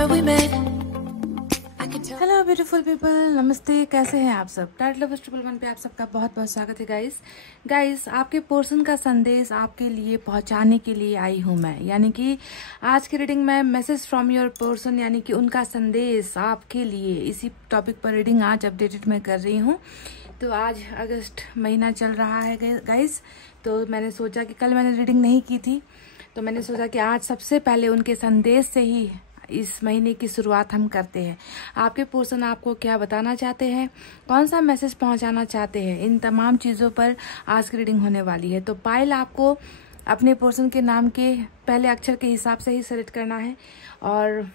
Hello beautiful people, नमस्ते। कैसे हैं आप सब? टाइटल लवर्स 111 पे आप सबका बहुत बहुत स्वागत है गाइस। आपके पोर्शन का संदेश आपके लिए पहुंचाने के लिए आई हूं मैं, यानी कि आज की रीडिंग में मैसेज फ्रॉम योर पर्सन, यानी कि उनका संदेश आपके लिए, इसी टॉपिक पर रीडिंग आज अपडेटेड मैं कर रही हूं। तो आज अगस्त महीना चल रहा है गाइस, तो मैंने सोचा कि कल मैंने रीडिंग नहीं की थी, तो मैंने सोचा कि आज सबसे पहले उनके संदेश से ही इस महीने की शुरुआत हम करते हैं। आपके पर्सन आपको क्या बताना चाहते हैं, कौन सा मैसेज पहुंचाना चाहते हैं, इन तमाम चीज़ों पर आज की रीडिंग होने वाली है। तो पाइल आपको अपने पर्सन के नाम के पहले अक्षर के हिसाब से ही सेलेक्ट करना है। और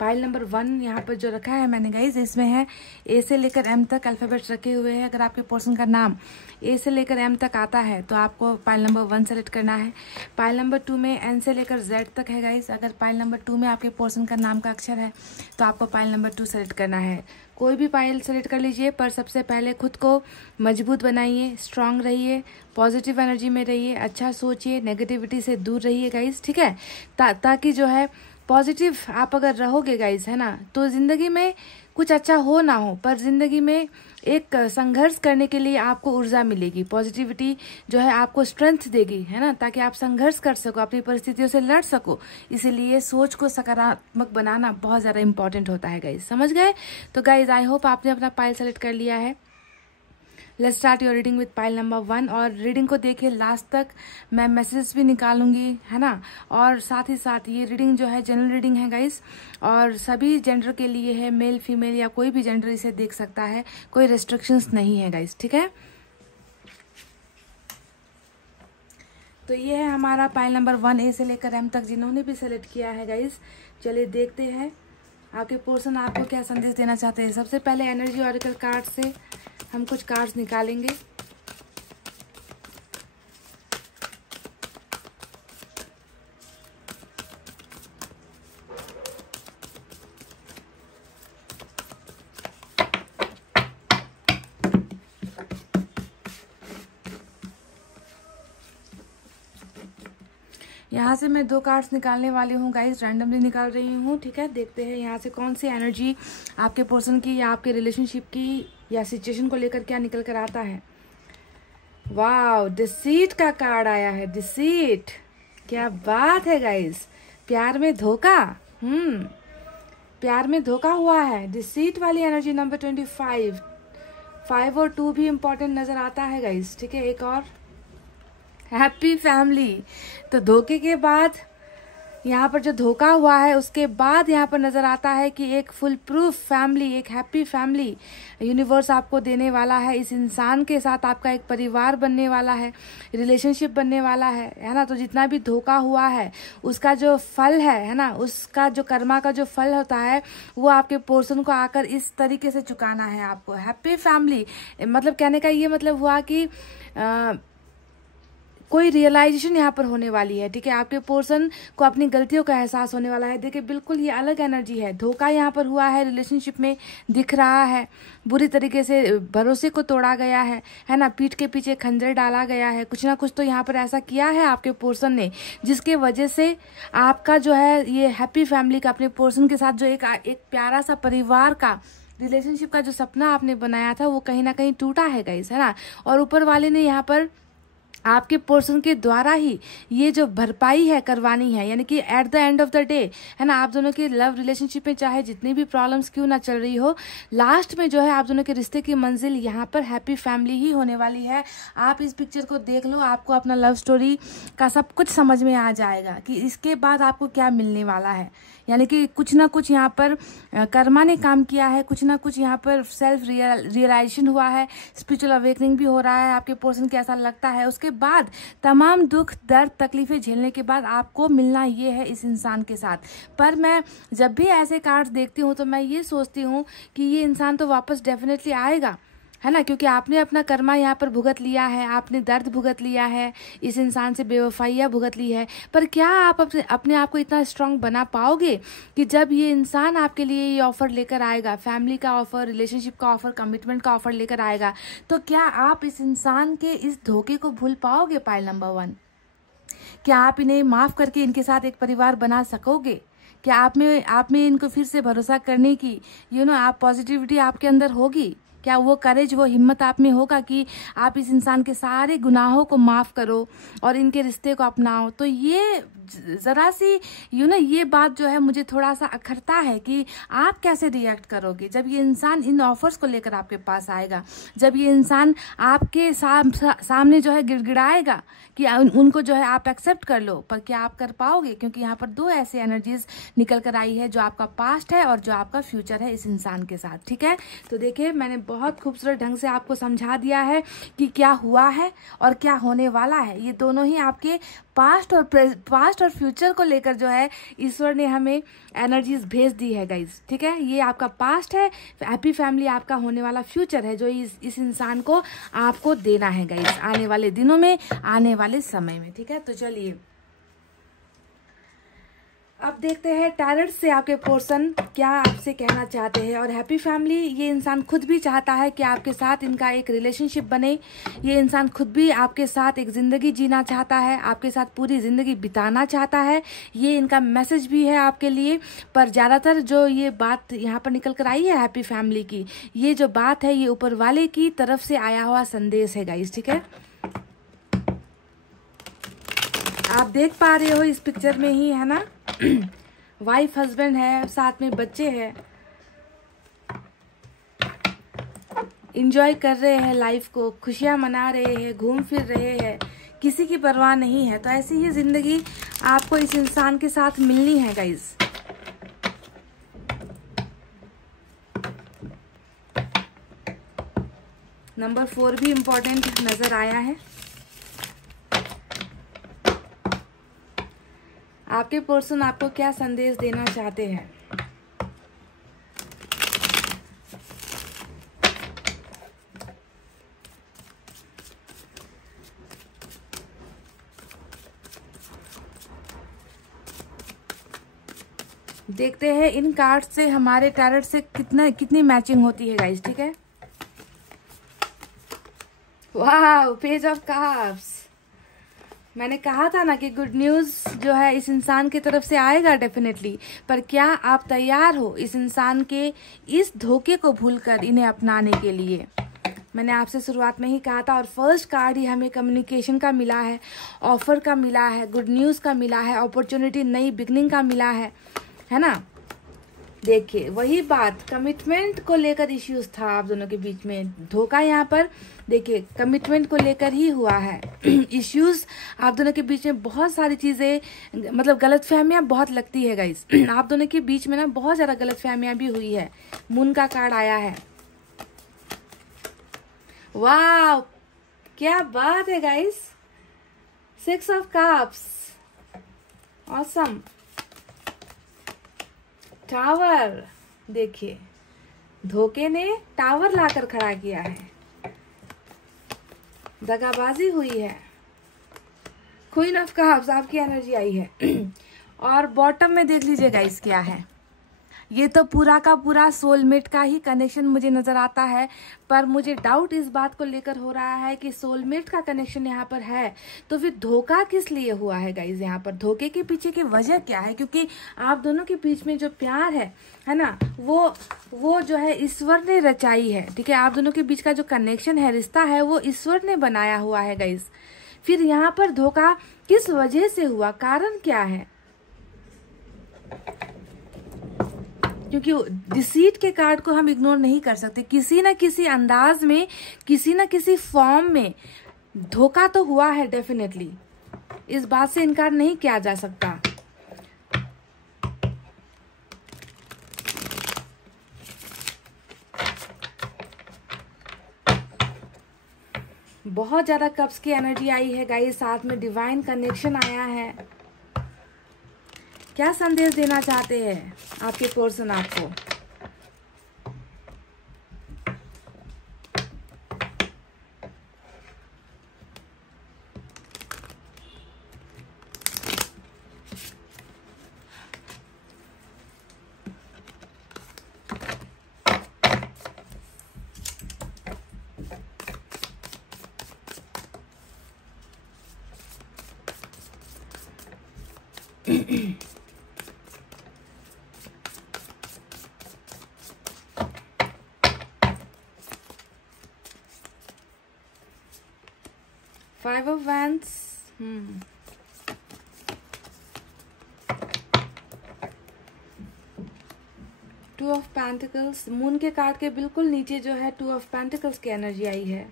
पाइल नंबर 1 यहाँ पर जो रखा है मैंने गाइज, इसमें है ए से लेकर एम तक अल्फाबेट्स रखे हुए हैं। अगर आपके पर्सन का नाम ए से लेकर एम तक आता है तो आपको पाइल नंबर 1 सेलेक्ट करना है। पाइल नंबर 2 में एन से लेकर जेड तक है गाइज। अगर पाइल नंबर 2 में आपके पर्सन का नाम का अक्षर है तो आपको पाइल नंबर 2 सेलेक्ट करना है। कोई भी पाइल सेलेक्ट कर लीजिए, पर सबसे पहले खुद को मजबूत बनाइए, स्ट्रांग रहिए, पॉजिटिव एनर्जी में रहिए, अच्छा सोचिए, नेगेटिविटी से दूर रहिए गाइज, ठीक है। ताकि जो है पॉजिटिव आप अगर रहोगे गाइज, है ना, तो जिंदगी में कुछ अच्छा हो ना हो, पर जिंदगी में एक संघर्ष करने के लिए आपको ऊर्जा मिलेगी। पॉजिटिविटी जो है आपको स्ट्रेंथ देगी, है ना, ताकि आप संघर्ष कर सको, अपनी परिस्थितियों से लड़ सको। इसीलिए सोच को सकारात्मक बनाना बहुत ज़्यादा इंपॉर्टेंट होता है गाइज, समझ गए? तो गाइज आई होप आपने अपना पाइल सेलेक्ट कर लिया है। Let's start your reading with pile number 1। और रीडिंग को देखिए लास्ट तक, मैं मैसेज भी निकालूंगी, है ना। और साथ ही साथ ये रीडिंग जो है जनरल रीडिंग है गाइस, और सभी जेंडर के लिए है, मेल फीमेल या कोई भी जेंडर इसे देख सकता है, कोई रेस्ट्रिक्शंस नहीं है गाइस, ठीक है। तो ये है हमारा पाइल नंबर 1 ए से लेकर एम तक, जिन्होंने भी सेलेक्ट किया है गाइस। चलिए देखते हैं आपके पर्सन आपको क्या संदेश देना चाहते हैं। सबसे पहले एनर्जी ऑरेकल कार्ड से हम कुछ कार्ड्स निकालेंगे। यहाँ से मैं 2 कार्ड्स निकालने वाली हूँ गाइस, रैंडमली निकाल रही हूँ, ठीक है। देखते हैं यहाँ से कौन सी एनर्जी आपके पर्सन की या आपके रिलेशनशिप की या सिचुएशन को लेकर क्या निकल कर आता है। वाव, डिसीट का कार्ड आया है। डिसीट, क्या बात है गाइस, प्यार में धोखा। प्यार में धोखा हुआ है। डिसीट वाली एनर्जी नंबर 25, 5 और 2 भी इम्पोर्टेंट नजर आता है गाइस, ठीक है। एक और हैप्पी फैमिली। तो धोखे के बाद यहाँ पर जो धोखा हुआ है उसके बाद यहाँ पर नजर आता है कि एक फुल प्रूफ फैमिली, एक हैप्पी फैमिली यूनिवर्स आपको देने वाला है। इस इंसान के साथ आपका एक परिवार बनने वाला है, रिलेशनशिप बनने वाला है ना। तो जितना भी धोखा हुआ है उसका जो फल है ना, उसका जो कर्मा का जो फल होता है वो आपके पर्सन को आकर इस तरीके से चुकाना है आपको। हैप्पी फैमिली मतलब कहने का ये मतलब हुआ कि कोई रियलाइजेशन यहाँ पर होने वाली है, ठीक है। आपके पर्सन को अपनी गलतियों का एहसास होने वाला है। देखिए बिल्कुल ये अलग एनर्जी है। धोखा यहाँ पर हुआ है, रिलेशनशिप में दिख रहा है, बुरी तरीके से भरोसे को तोड़ा गया है ना, पीठ के पीछे खंजर डाला गया है। कुछ ना कुछ तो यहाँ पर ऐसा किया है आपके पर्सन ने, जिसके वजह से आपका जो है ये हैप्पी फैमिली का, अपने पर्सन के साथ जो एक प्यारा सा परिवार का रिलेशनशिप का जो सपना आपने बनाया था वो कहीं ना कहीं टूटा है गाइस, है ना। और ऊपर वाले ने यहाँ पर आपके पर्सन के द्वारा ही ये जो भरपाई है करवानी है, यानी कि at the end of the day, है ना, आप दोनों की लव रिलेशनशिप में चाहे जितनी भी प्रॉब्लम्स क्यों ना चल रही हो, लास्ट में जो है आप दोनों के रिश्ते की मंजिल यहाँ पर हैप्पी फैमिली ही होने वाली है। आप इस पिक्चर को देख लो, आपको अपना लव स्टोरी का सब कुछ समझ में आ जाएगा कि इसके बाद आपको क्या मिलने वाला है। यानी कि कुछ ना कुछ यहाँ पर कर्मा ने काम किया है, कुछ ना कुछ यहाँ पर सेल्फ रियलाइजेशन हुआ है, स्पिरिचुअल अवेकनिंग भी हो रहा है। आपके पर्सन को ऐसा लगता है, उसके बाद तमाम दुख दर्द तकलीफें झेलने के बाद आपको मिलना ये है इस इंसान के साथ। पर मैं जब भी ऐसे कार्ड्स देखती हूँ तो मैं ये सोचती हूँ कि ये इंसान तो वापस डेफिनेटली आएगा, है ना, क्योंकि आपने अपना कर्मा यहाँ पर भुगत लिया है, आपने दर्द भुगत लिया है, इस इंसान से बेवफाइयाँ भुगत ली है। पर क्या आप अपने आप को इतना स्ट्रांग बना पाओगे कि जब ये इंसान आपके लिए ये ऑफर लेकर आएगा, फैमिली का ऑफर, रिलेशनशिप का ऑफर, कमिटमेंट का ऑफर लेकर आएगा, तो क्या आप इस इंसान के इस धोखे को भूल पाओगे? पाइल नंबर 1, क्या आप इन्हें माफ करके इनके साथ एक परिवार बना सकोगे? क्या आप में इनको फिर से भरोसा करने की आप पॉजिटिविटी आपके अंदर होगी? क्या वो करेज, वो हिम्मत आप में होगा कि आप इस इंसान के सारे गुनाहों को माफ़ करो और इनके रिश्ते को अपनाओ? तो ये ज़रा सी ये बात जो है मुझे थोड़ा सा अखरता है कि आप कैसे रिएक्ट करोगे जब ये इंसान इन ऑफर्स को लेकर आपके पास आएगा, जब ये इंसान आपके सामने जो है गिड़गिड़ाएगा कि उनको जो है आप एक्सेप्ट कर लो, पर क्या आप कर पाओगे? क्योंकि यहाँ पर दो ऐसी एनर्जीज निकल कर आई है, जो आपका पास्ट है और जो आपका फ्यूचर है इस इंसान के साथ। ठीक है, तो देखिए मैंने बहुत खूबसूरत ढंग से आपको समझा दिया है कि क्या हुआ है और क्या होने वाला है। ये दोनों ही आपके पास्ट और फ्यूचर को लेकर जो है ईश्वर ने हमें एनर्जीज भेज दी है गाइज। ठीक है, ये आपका पास्ट है, हैप्पी फैमिली आपका होने वाला फ्यूचर है, जो इस इंसान को आपको देना है गाइज, आने वाले दिनों में, आने वाले समय में। ठीक है, तो चलिए अब देखते हैं टैरट से आपके पर्सन क्या आपसे कहना चाहते हैं। और हैप्पी फैमिली, ये इंसान खुद भी चाहता है कि आपके साथ इनका एक रिलेशनशिप बने। ये इंसान खुद भी आपके साथ एक ज़िंदगी जीना चाहता है, आपके साथ पूरी ज़िंदगी बिताना चाहता है। ये इनका मैसेज भी है आपके लिए। पर ज़्यादातर जो ये बात यहाँ पर निकल कर आई है हैप्पी फैमिली की, ये जो बात है ये ऊपर वाले की तरफ से आया हुआ संदेश है गाइस। ठीक है, आप देख पा रहे हो इस पिक्चर में ही, है ना, वाइफ हस्बैंड है, साथ में बच्चे हैं, एंजॉय कर रहे हैं लाइफ को, खुशियां मना रहे हैं, घूम फिर रहे हैं, किसी की परवाह नहीं है। तो ऐसी ही जिंदगी आपको इस इंसान के साथ मिलनी है गाइस। नंबर 4 भी इम्पोर्टेंट नजर आया है। आपके पर्सन आपको क्या संदेश देना चाहते हैं? देखते हैं इन कार्ड से हमारे टैरट से कितनी मैचिंग होती है गाइस। ठीक है, वाह, पेज ऑफ कप्स। मैंने कहा था ना कि गुड न्यूज जो है इस इंसान की तरफ से आएगा डेफिनेटली। पर क्या आप तैयार हो इस इंसान के इस धोखे को भूलकर इन्हें अपनाने के लिए? मैंने आपसे शुरुआत में ही कहा था। और फर्स्ट कार्ड ही हमें कम्युनिकेशन का मिला है, ऑफर का मिला है, गुड न्यूज का मिला है, अपॉर्चुनिटी, नई बिगनिंग का मिला है ना। देखिए वही बात, कमिटमेंट को लेकर इश्यूज था आप दोनों के बीच में, धोखा यहाँ पर देखिए कमिटमेंट को लेकर ही हुआ है। इश्यूज आप दोनों के बीच में, बहुत सारी चीजें, मतलब गलतफहमियां बहुत लगती है गाइस। आप दोनों के बीच में ना बहुत ज्यादा गलतफहमियां भी हुई है। मून का कार्ड आया है, वाह क्या बात है guys, 6 of cups, awesome, tower. देखिए धोखे ने टावर लाकर खड़ा किया है, दगाबाजी हुई है। क्वीन ऑफ कप्स आपकी एनर्जी आई है। और बॉटम में देख लीजिए गाइस क्या है, ये तो पूरा का पूरा सोलमेट का ही कनेक्शन मुझे नजर आता है। पर मुझे डाउट इस बात को लेकर हो रहा है कि सोलमेट का कनेक्शन यहाँ पर है तो फिर धोखा किस लिए हुआ है गाइज? यहाँ पर धोखे के पीछे की वजह क्या है? क्योंकि आप दोनों के बीच में जो प्यार है ना, वो जो है ईश्वर ने रचाई है। ठीक है, आप दोनों के बीच का जो कनेक्शन है, रिश्ता है, वो ईश्वर ने बनाया हुआ है गाइज। फिर यहाँ पर धोखा किस वजह से हुआ, कारण क्या है? क्योंकि डिसीट के कार्ड को हम इग्नोर नहीं कर सकते। किसी न किसी अंदाज में, किसी न किसी फॉर्म में धोखा तो हुआ है डेफिनेटली, इस बात से इनकार नहीं किया जा सकता। बहुत ज्यादा कप्स की एनर्जी आई है गाइस, साथ में डिवाइन कनेक्शन आया है। क्या संदेश देना चाहते हैं आपके पर्सन आपको? 5 of wands, 2 of pentacles, moon के कार्ड के बिल्कुल नीचे जो है 2 ऑफ पेंटिकल्स की एनर्जी आई है।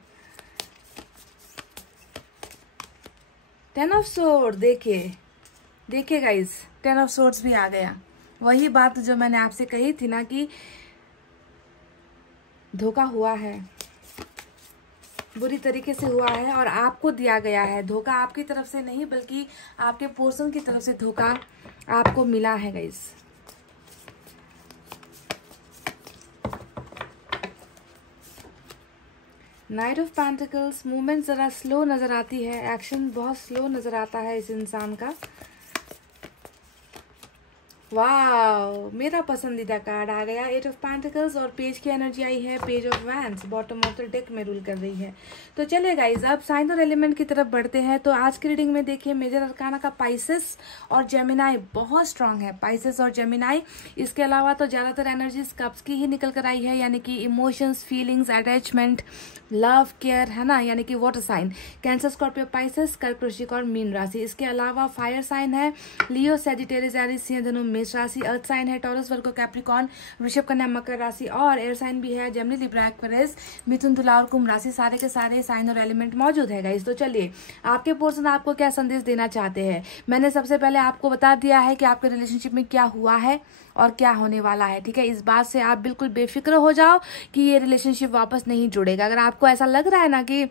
10 ऑफ सोर्ड, देखिए गाइस, 10 ऑफ सोर्ड्स भी आ गया। वही बात जो मैंने आपसे कही थी ना कि धोखा हुआ है, बुरी तरीके से हुआ है और आपको दिया गया है धोखा। आपकी तरफ से नहीं बल्कि आपके पर्सन की तरफ से धोखा आपको मिला है guys. Night of pentacles, movement जरा स्लो नजर आती है, एक्शन बहुत स्लो नजर आता है इस इंसान का। वाओ, मेरा पसंदीदा कार्ड आ गया 8 ऑफ पेंटिकल्स और पेज की एनर्जी आई है page of wands, bottom of the deck में रूल कर रही है। तो चलिए गाइज, अब साइन और एलिमेंट की तरफ बढ़ते हैं। तो आज की रीडिंग में देखिए मेजर अरकाना का पाइसेस और जेमिनाई बहुत स्ट्रांग है, पाइसेस और जेमिनाई। इसके अलावा तो ज्यादातर एनर्जीज कप्स की ही निकल कर आई है, यानी कि emotions, feelings, attachment, love, care, है ना, यानी कि water sign cancer, Scorpio, Pisces, कर्क, वृश्चिक और मीन राशि। इसके अलावा फायर साइन है लियो, सैजिटेरियस, एरीज, सिंह, धनु, मेष राशि। अर्थ साइन है टॉरस, वर्गो, कैप्रिकॉर्न, वृषभ, कन्या, मकर राशि। और एयर साइन भी है जेमिनी, लिब्रा, एक्वेरियस, मिथुन, तुला और कुंभ राशि। सारे के सारे साइन और एलिमेंट मौजूद है गाइस। तो चलिए, आपके पर्सन आपको क्या संदेश देना चाहते हैं। मैंने सबसे पहले आपको बता दिया है कि आपके रिलेशनशिप में क्या हुआ है और क्या होने वाला है, ठीक है। इस बात से आप बिल्कुल बेफिक्र हो जाओ कि ये रिलेशनशिप वापस नहीं जुड़ेगा। अगर आपको ऐसा लग रहा है ना कि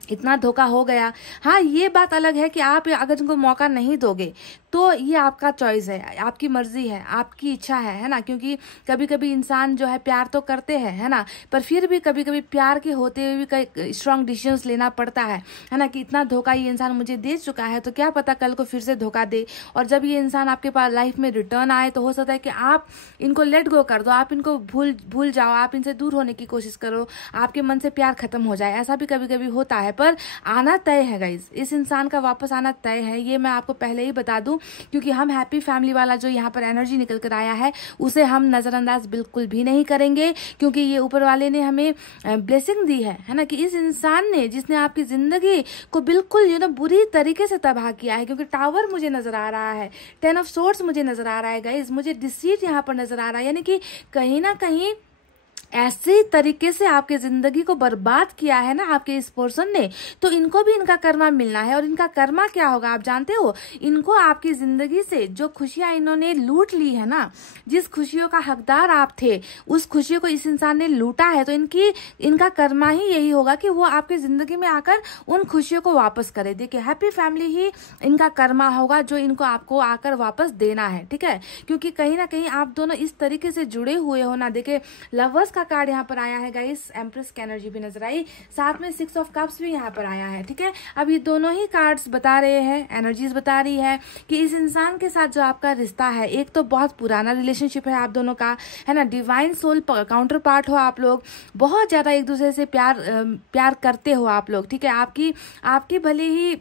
इतना धोखा हो गया, हाँ, ये बात अलग है कि आप अगर उनको मौका नहीं दोगे तो ये आपका चॉइस है, आपकी मर्जी है, आपकी इच्छा है ना। क्योंकि कभी कभी इंसान जो है प्यार तो करते हैं, है ना, पर फिर भी कभी कभी प्यार के होते हुए भी कई स्ट्रांग डिसीजंस लेना पड़ता है ना। कि इतना धोखा ये इंसान मुझे दे चुका है तो क्या पता कल को फिर से धोखा दे, और जब ये इंसान आपके पास लाइफ में रिटर्न आए तो हो सकता है कि आप इनको लेट गो कर दो, आप इनको भूल जाओ, आप इनसे दूर होने की कोशिश करो, आपके मन से प्यार खत्म हो जाए। ऐसा भी कभी कभी होता है, पर आना तय है गाइज, इस इंसान का वापस आना तय है, ये मैं आपको पहले ही बता दूं। क्योंकि हम हैप्पी फैमिली वाला जो यहाँ पर एनर्जी निकल कर आया है उसे हम नजरअंदाज बिल्कुल भी नहीं करेंगे, क्योंकि ये ऊपर वाले ने हमें ब्लेसिंग दी है ना, कि इस इंसान ने जिसने आपकी जिंदगी को बिल्कुल बुरी तरीके से तबाह किया है। क्योंकि टावर मुझे नजर आ रहा है, 10 ऑफ सोर्ड्स मुझे नजर आ रहा है गाइज, मुझे डिसीट यहाँ पर नजर आ रहा है, यानी कि कहीं ना कहीं ऐसे तरीके से आपकी जिंदगी को बर्बाद किया है ना आपके इस पर्सन ने, तो इनको भी इनका कर्मा मिलना है। और इनका कर्मा क्या होगा आप जानते हो, इनको आपकी जिंदगी से जो खुशियां इन्होंने लूट ली है ना, जिस खुशियों का हकदार आप थे उस खुशियों को इस इंसान ने लूटा है, तो इनका कर्मा ही यही होगा कि वो आपकी जिंदगी में आकर उन खुशियों को वापस करे। देखिए, हैप्पी फैमिली ही इनका कर्मा होगा जो इनको आपको आकर वापस देना है, ठीक है। क्योंकि कहीं ना कहीं आप दोनों इस तरीके से जुड़े हुए हो ना। देखिए, लवर्स का कार्ड यहाँ पर आया है गाइस, एम्प्रेस की एनर्जी भी नजर आई, साथ में 6 ऑफ कप्स भी यहाँ पर आया है, ठीक है। अब ये दोनों ही कार्ड्स बता रहे हैं, एनर्जीज बता रही है कि इस इंसान के साथ जो आपका रिश्ता है, एक तो बहुत पुराना रिलेशनशिप है आप दोनों का, है ना, डिवाइन सोल काउंटर पार्ट हो आप लोग, बहुत ज्यादा एक दूसरे से प्यार करते हो आप लोग, ठीक है। आपकी भले ही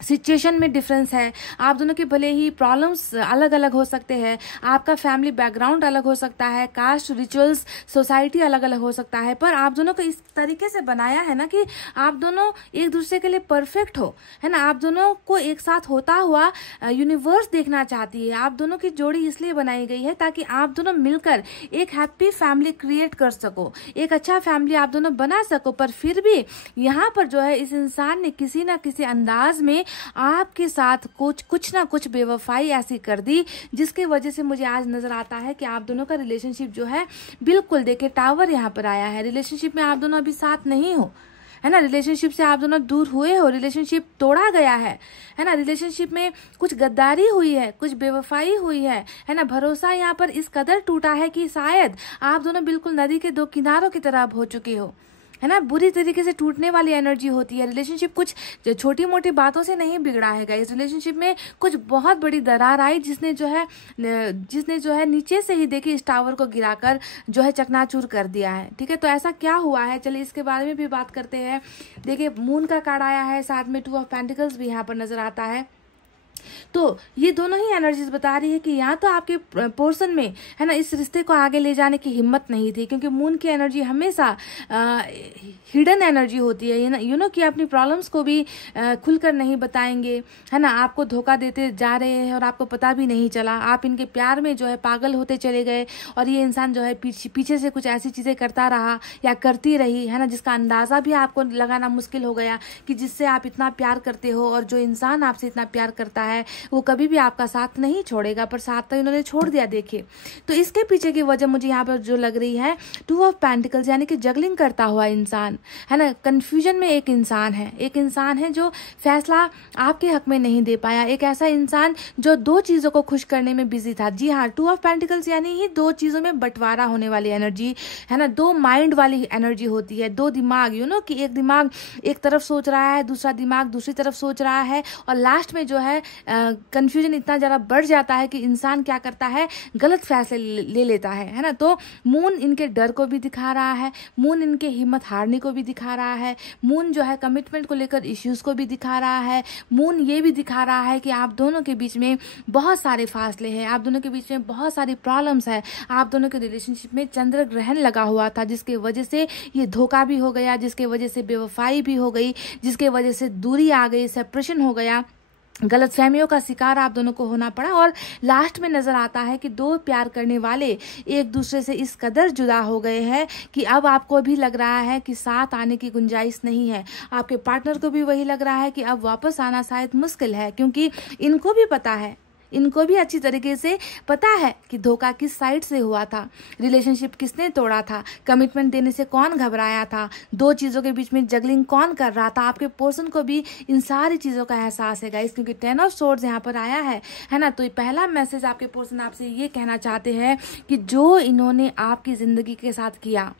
सिचुएशन में डिफरेंस है, आप दोनों के भले ही प्रॉब्लम्स अलग अलग हो सकते हैं, आपका फैमिली बैकग्राउंड अलग हो सकता है, कास्ट, रिचुअल्स, सोसाइटी अलग अलग हो सकता है, पर आप दोनों को इस तरीके से बनाया है ना कि आप दोनों एक दूसरे के लिए परफेक्ट हो, है ना। आप दोनों को एक साथ होता हुआ यूनिवर्स देखना चाहती है। आप दोनों की जोड़ी इसलिए बनाई गई है ताकि आप दोनों मिलकर एक हैप्पी फैमिली क्रिएट कर सको, एक अच्छा फैमिली आप दोनों बना सको। पर फिर भी यहाँ पर जो है इस इंसान ने किसी ना किसी अंदाज में आपके साथ कुछ ना कुछ बेवफाई ऐसी कर दी, जिसकी वजह से मुझे आज नजर आता है कि आप दोनों का रिलेशनशिप जो है बिल्कुल, देखिए टावर यहाँ पर आया है, रिलेशनशिप में आप दोनों अभी साथ नहीं हो, है ना। रिलेशनशिप से आप दोनों दूर हुए हो, रिलेशनशिप तोड़ा गया है ना। रिलेशनशिप में कुछ गद्दारी हुई है, कुछ बेवफाई हुई है ना। भरोसा यहाँ पर इस कदर टूटा है कि शायद आप दोनों बिल्कुल नदी के दो किनारों की तरह अब हो चुके हो, है ना। बुरी तरीके से टूटने वाली एनर्जी होती है। रिलेशनशिप कुछ छोटी मोटी बातों से नहीं बिगड़ा है गाइस, रिलेशनशिप में कुछ बहुत बड़ी दरार आई जिसने जो है नीचे से ही देखिए इस टावर को गिराकर जो है चकनाचूर कर दिया है, ठीक है। तो ऐसा क्या हुआ है, चलिए इसके बारे में भी बात करते हैं। देखिए, मून का कार्ड आया है, साथ में 2 ऑफ पेंटिकल्स भी यहाँ पर नजर आता है। तो ये दोनों ही एनर्जीज बता रही है कि यहाँ तो आपके पोर्शन में है ना इस रिश्ते को आगे ले जाने की हिम्मत नहीं थी, क्योंकि मून की एनर्जी हमेशा हिडन एनर्जी होती है। यू नो कि अपनी प्रॉब्लम्स को भी खुलकर नहीं बताएंगे, है ना, आपको धोखा देते जा रहे हैं और आपको पता भी नहीं चला। आप इनके प्यार में जो है पागल होते चले गए और ये इंसान जो है पीछे से कुछ ऐसी चीज़ें करता रहा या करती रही, है ना, जिसका अंदाज़ा भी आपको लगाना मुश्किल हो गया कि जिससे आप इतना प्यार करते हो और जो इंसान आपसे इतना प्यार करता है वो कभी भी आपका साथ नहीं छोड़ेगा, पर साथ तो इन्होंने छोड़ दिया। देखिए, तो इसके पीछे की वजह मुझे यहाँ पर जो लग रही है, 2 ऑफ पेंटिकल्स, यानी कि जगलिंग करता हुआ इंसान, है ना, कंफ्यूजन में एक इंसान है जो फैसला आपके हक में नहीं दे पाया। एक ऐसा इंसान जो 2 चीज़ों को खुश करने में बिजी था। जी हाँ, 2 ऑफ पेंटिकल्स यानी ही 2 चीज़ों में बंटवारा होने वाली एनर्जी, है ना, 2 माइंड वाली एनर्जी होती है, 2 दिमाग, यू नो कि एक दिमाग एक तरफ सोच रहा है, दूसरा दिमाग दूसरी तरफ सोच रहा है, और लास्ट में जो है कंफ्यूजन इतना ज़्यादा बढ़ जाता है कि इंसान क्या करता है, गलत फैसले ले लेता है ना। तो मून इनके डर को भी दिखा रहा है, मून इनके हिम्मत हारने को भी दिखा रहा है, मून जो है कमिटमेंट को लेकर इश्यूज को भी दिखा रहा है, मून ये भी दिखा रहा है कि आप दोनों के बीच में बहुत सारे फासले हैं, आप दोनों के बीच में बहुत सारी प्रॉब्लम्स है, आप दोनों के रिलेशनशिप में चंद्र ग्रहण लगा हुआ था, जिसके वजह से ये धोखा भी हो गया, जिसके वजह से बेवफाई भी हो गई, जिसके वजह से दूरी आ गई, सेपरेशन हो गया, गलतफहमियों का शिकार आप दोनों को होना पड़ा। और लास्ट में नजर आता है कि 2 प्यार करने वाले एक दूसरे से इस कदर जुदा हो गए हैं कि अब आपको भी लग रहा है कि साथ आने की गुंजाइश नहीं है, आपके पार्टनर को भी वही लग रहा है कि अब वापस आना शायद मुश्किल है, क्योंकि इनको भी पता है, इनको भी अच्छी तरीके से पता है कि धोखा किस साइड से हुआ था, रिलेशनशिप किसने तोड़ा था, कमिटमेंट देने से कौन घबराया था, 2 चीज़ों के बीच में जगलिंग कौन कर रहा था। आपके पर्सन को भी इन सारी चीज़ों का एहसास है गाइस, क्योंकि 10 ऑफ सोर्ड्स यहाँ पर आया है ना। तो पहला मैसेज आपके पर्सन आपसे ये कहना चाहते हैं कि जो इन्होंने आपकी ज़िंदगी के साथ किया,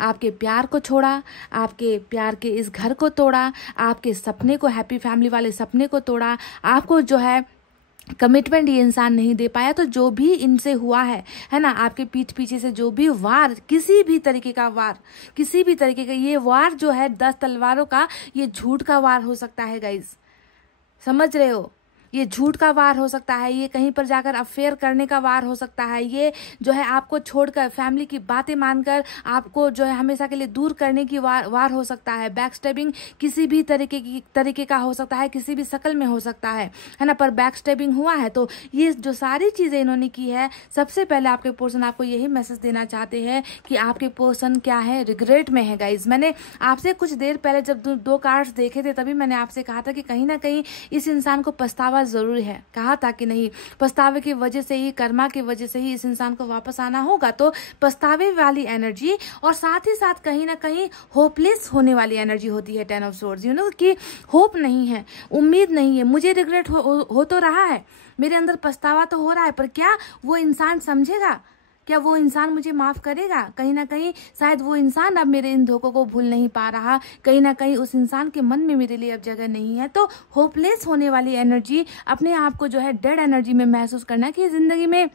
आपके प्यार को छोड़ा, आपके प्यार के इस घर को तोड़ा, आपके सपने को, हैप्पी फैमिली वाले सपने को तोड़ा, आपको जो है कमिटमेंट ये इंसान नहीं दे पाया, तो जो भी इनसे हुआ है ना, आपके पीठ पीछे से जो भी वार, किसी भी तरीके का वार, किसी भी तरीके का ये वार जो है 10 तलवारों का, ये झूठ का वार हो सकता है गाइज, समझ रहे हो, ये झूठ का वार हो सकता है, ये कहीं पर जाकर अफेयर करने का वार हो सकता है, ये जो है आपको छोड़कर, फैमिली की बातें मानकर आपको जो है हमेशा के लिए दूर करने की वार हो सकता है, बैकस्टैबिंग किसी भी तरीके का हो सकता है, किसी भी शक्ल में हो सकता है ना, पर बैकस्टैबिंग हुआ है। तो ये जो सारी चीज़ें इन्होंने की है, सबसे पहले आपके पर्सन आपको यही मैसेज देना चाहते हैं कि आपके पर्सन क्या है, रिग्रेट में है गाइज। मैंने आपसे कुछ देर पहले जब 2 कार्ड्स देखे थे, तभी मैंने आपसे कहा था कि कहीं ना कहीं इस इंसान को पछतावा जरूरी है, कहा था कि नहीं, पछतावे की वजह से ही, कर्मा की वजह से ही इस इंसान को वापस आना होगा। तो पछतावे वाली एनर्जी और साथ ही साथ कहीं ना कहीं होपलेस होने वाली एनर्जी होती है 10 ऑफ सोर्ड्स, यू नो कि होप नहीं है, उम्मीद नहीं है, मुझे रिग्रेट हो तो रहा है, मेरे अंदर पछतावा तो हो रहा है, पर क्या वो इंसान समझेगा, क्या वो इंसान मुझे माफ करेगा? कहीं ना कहीं शायद वो इंसान अब मेरे इन धोखों को भूल नहीं पा रहा, कहीं ना कहीं उस इंसान के मन में मेरे लिए अब जगह नहीं है। तो होपलेस होने वाली एनर्जी, अपने आप को जो है डेड एनर्जी में महसूस करना कि जिंदगी में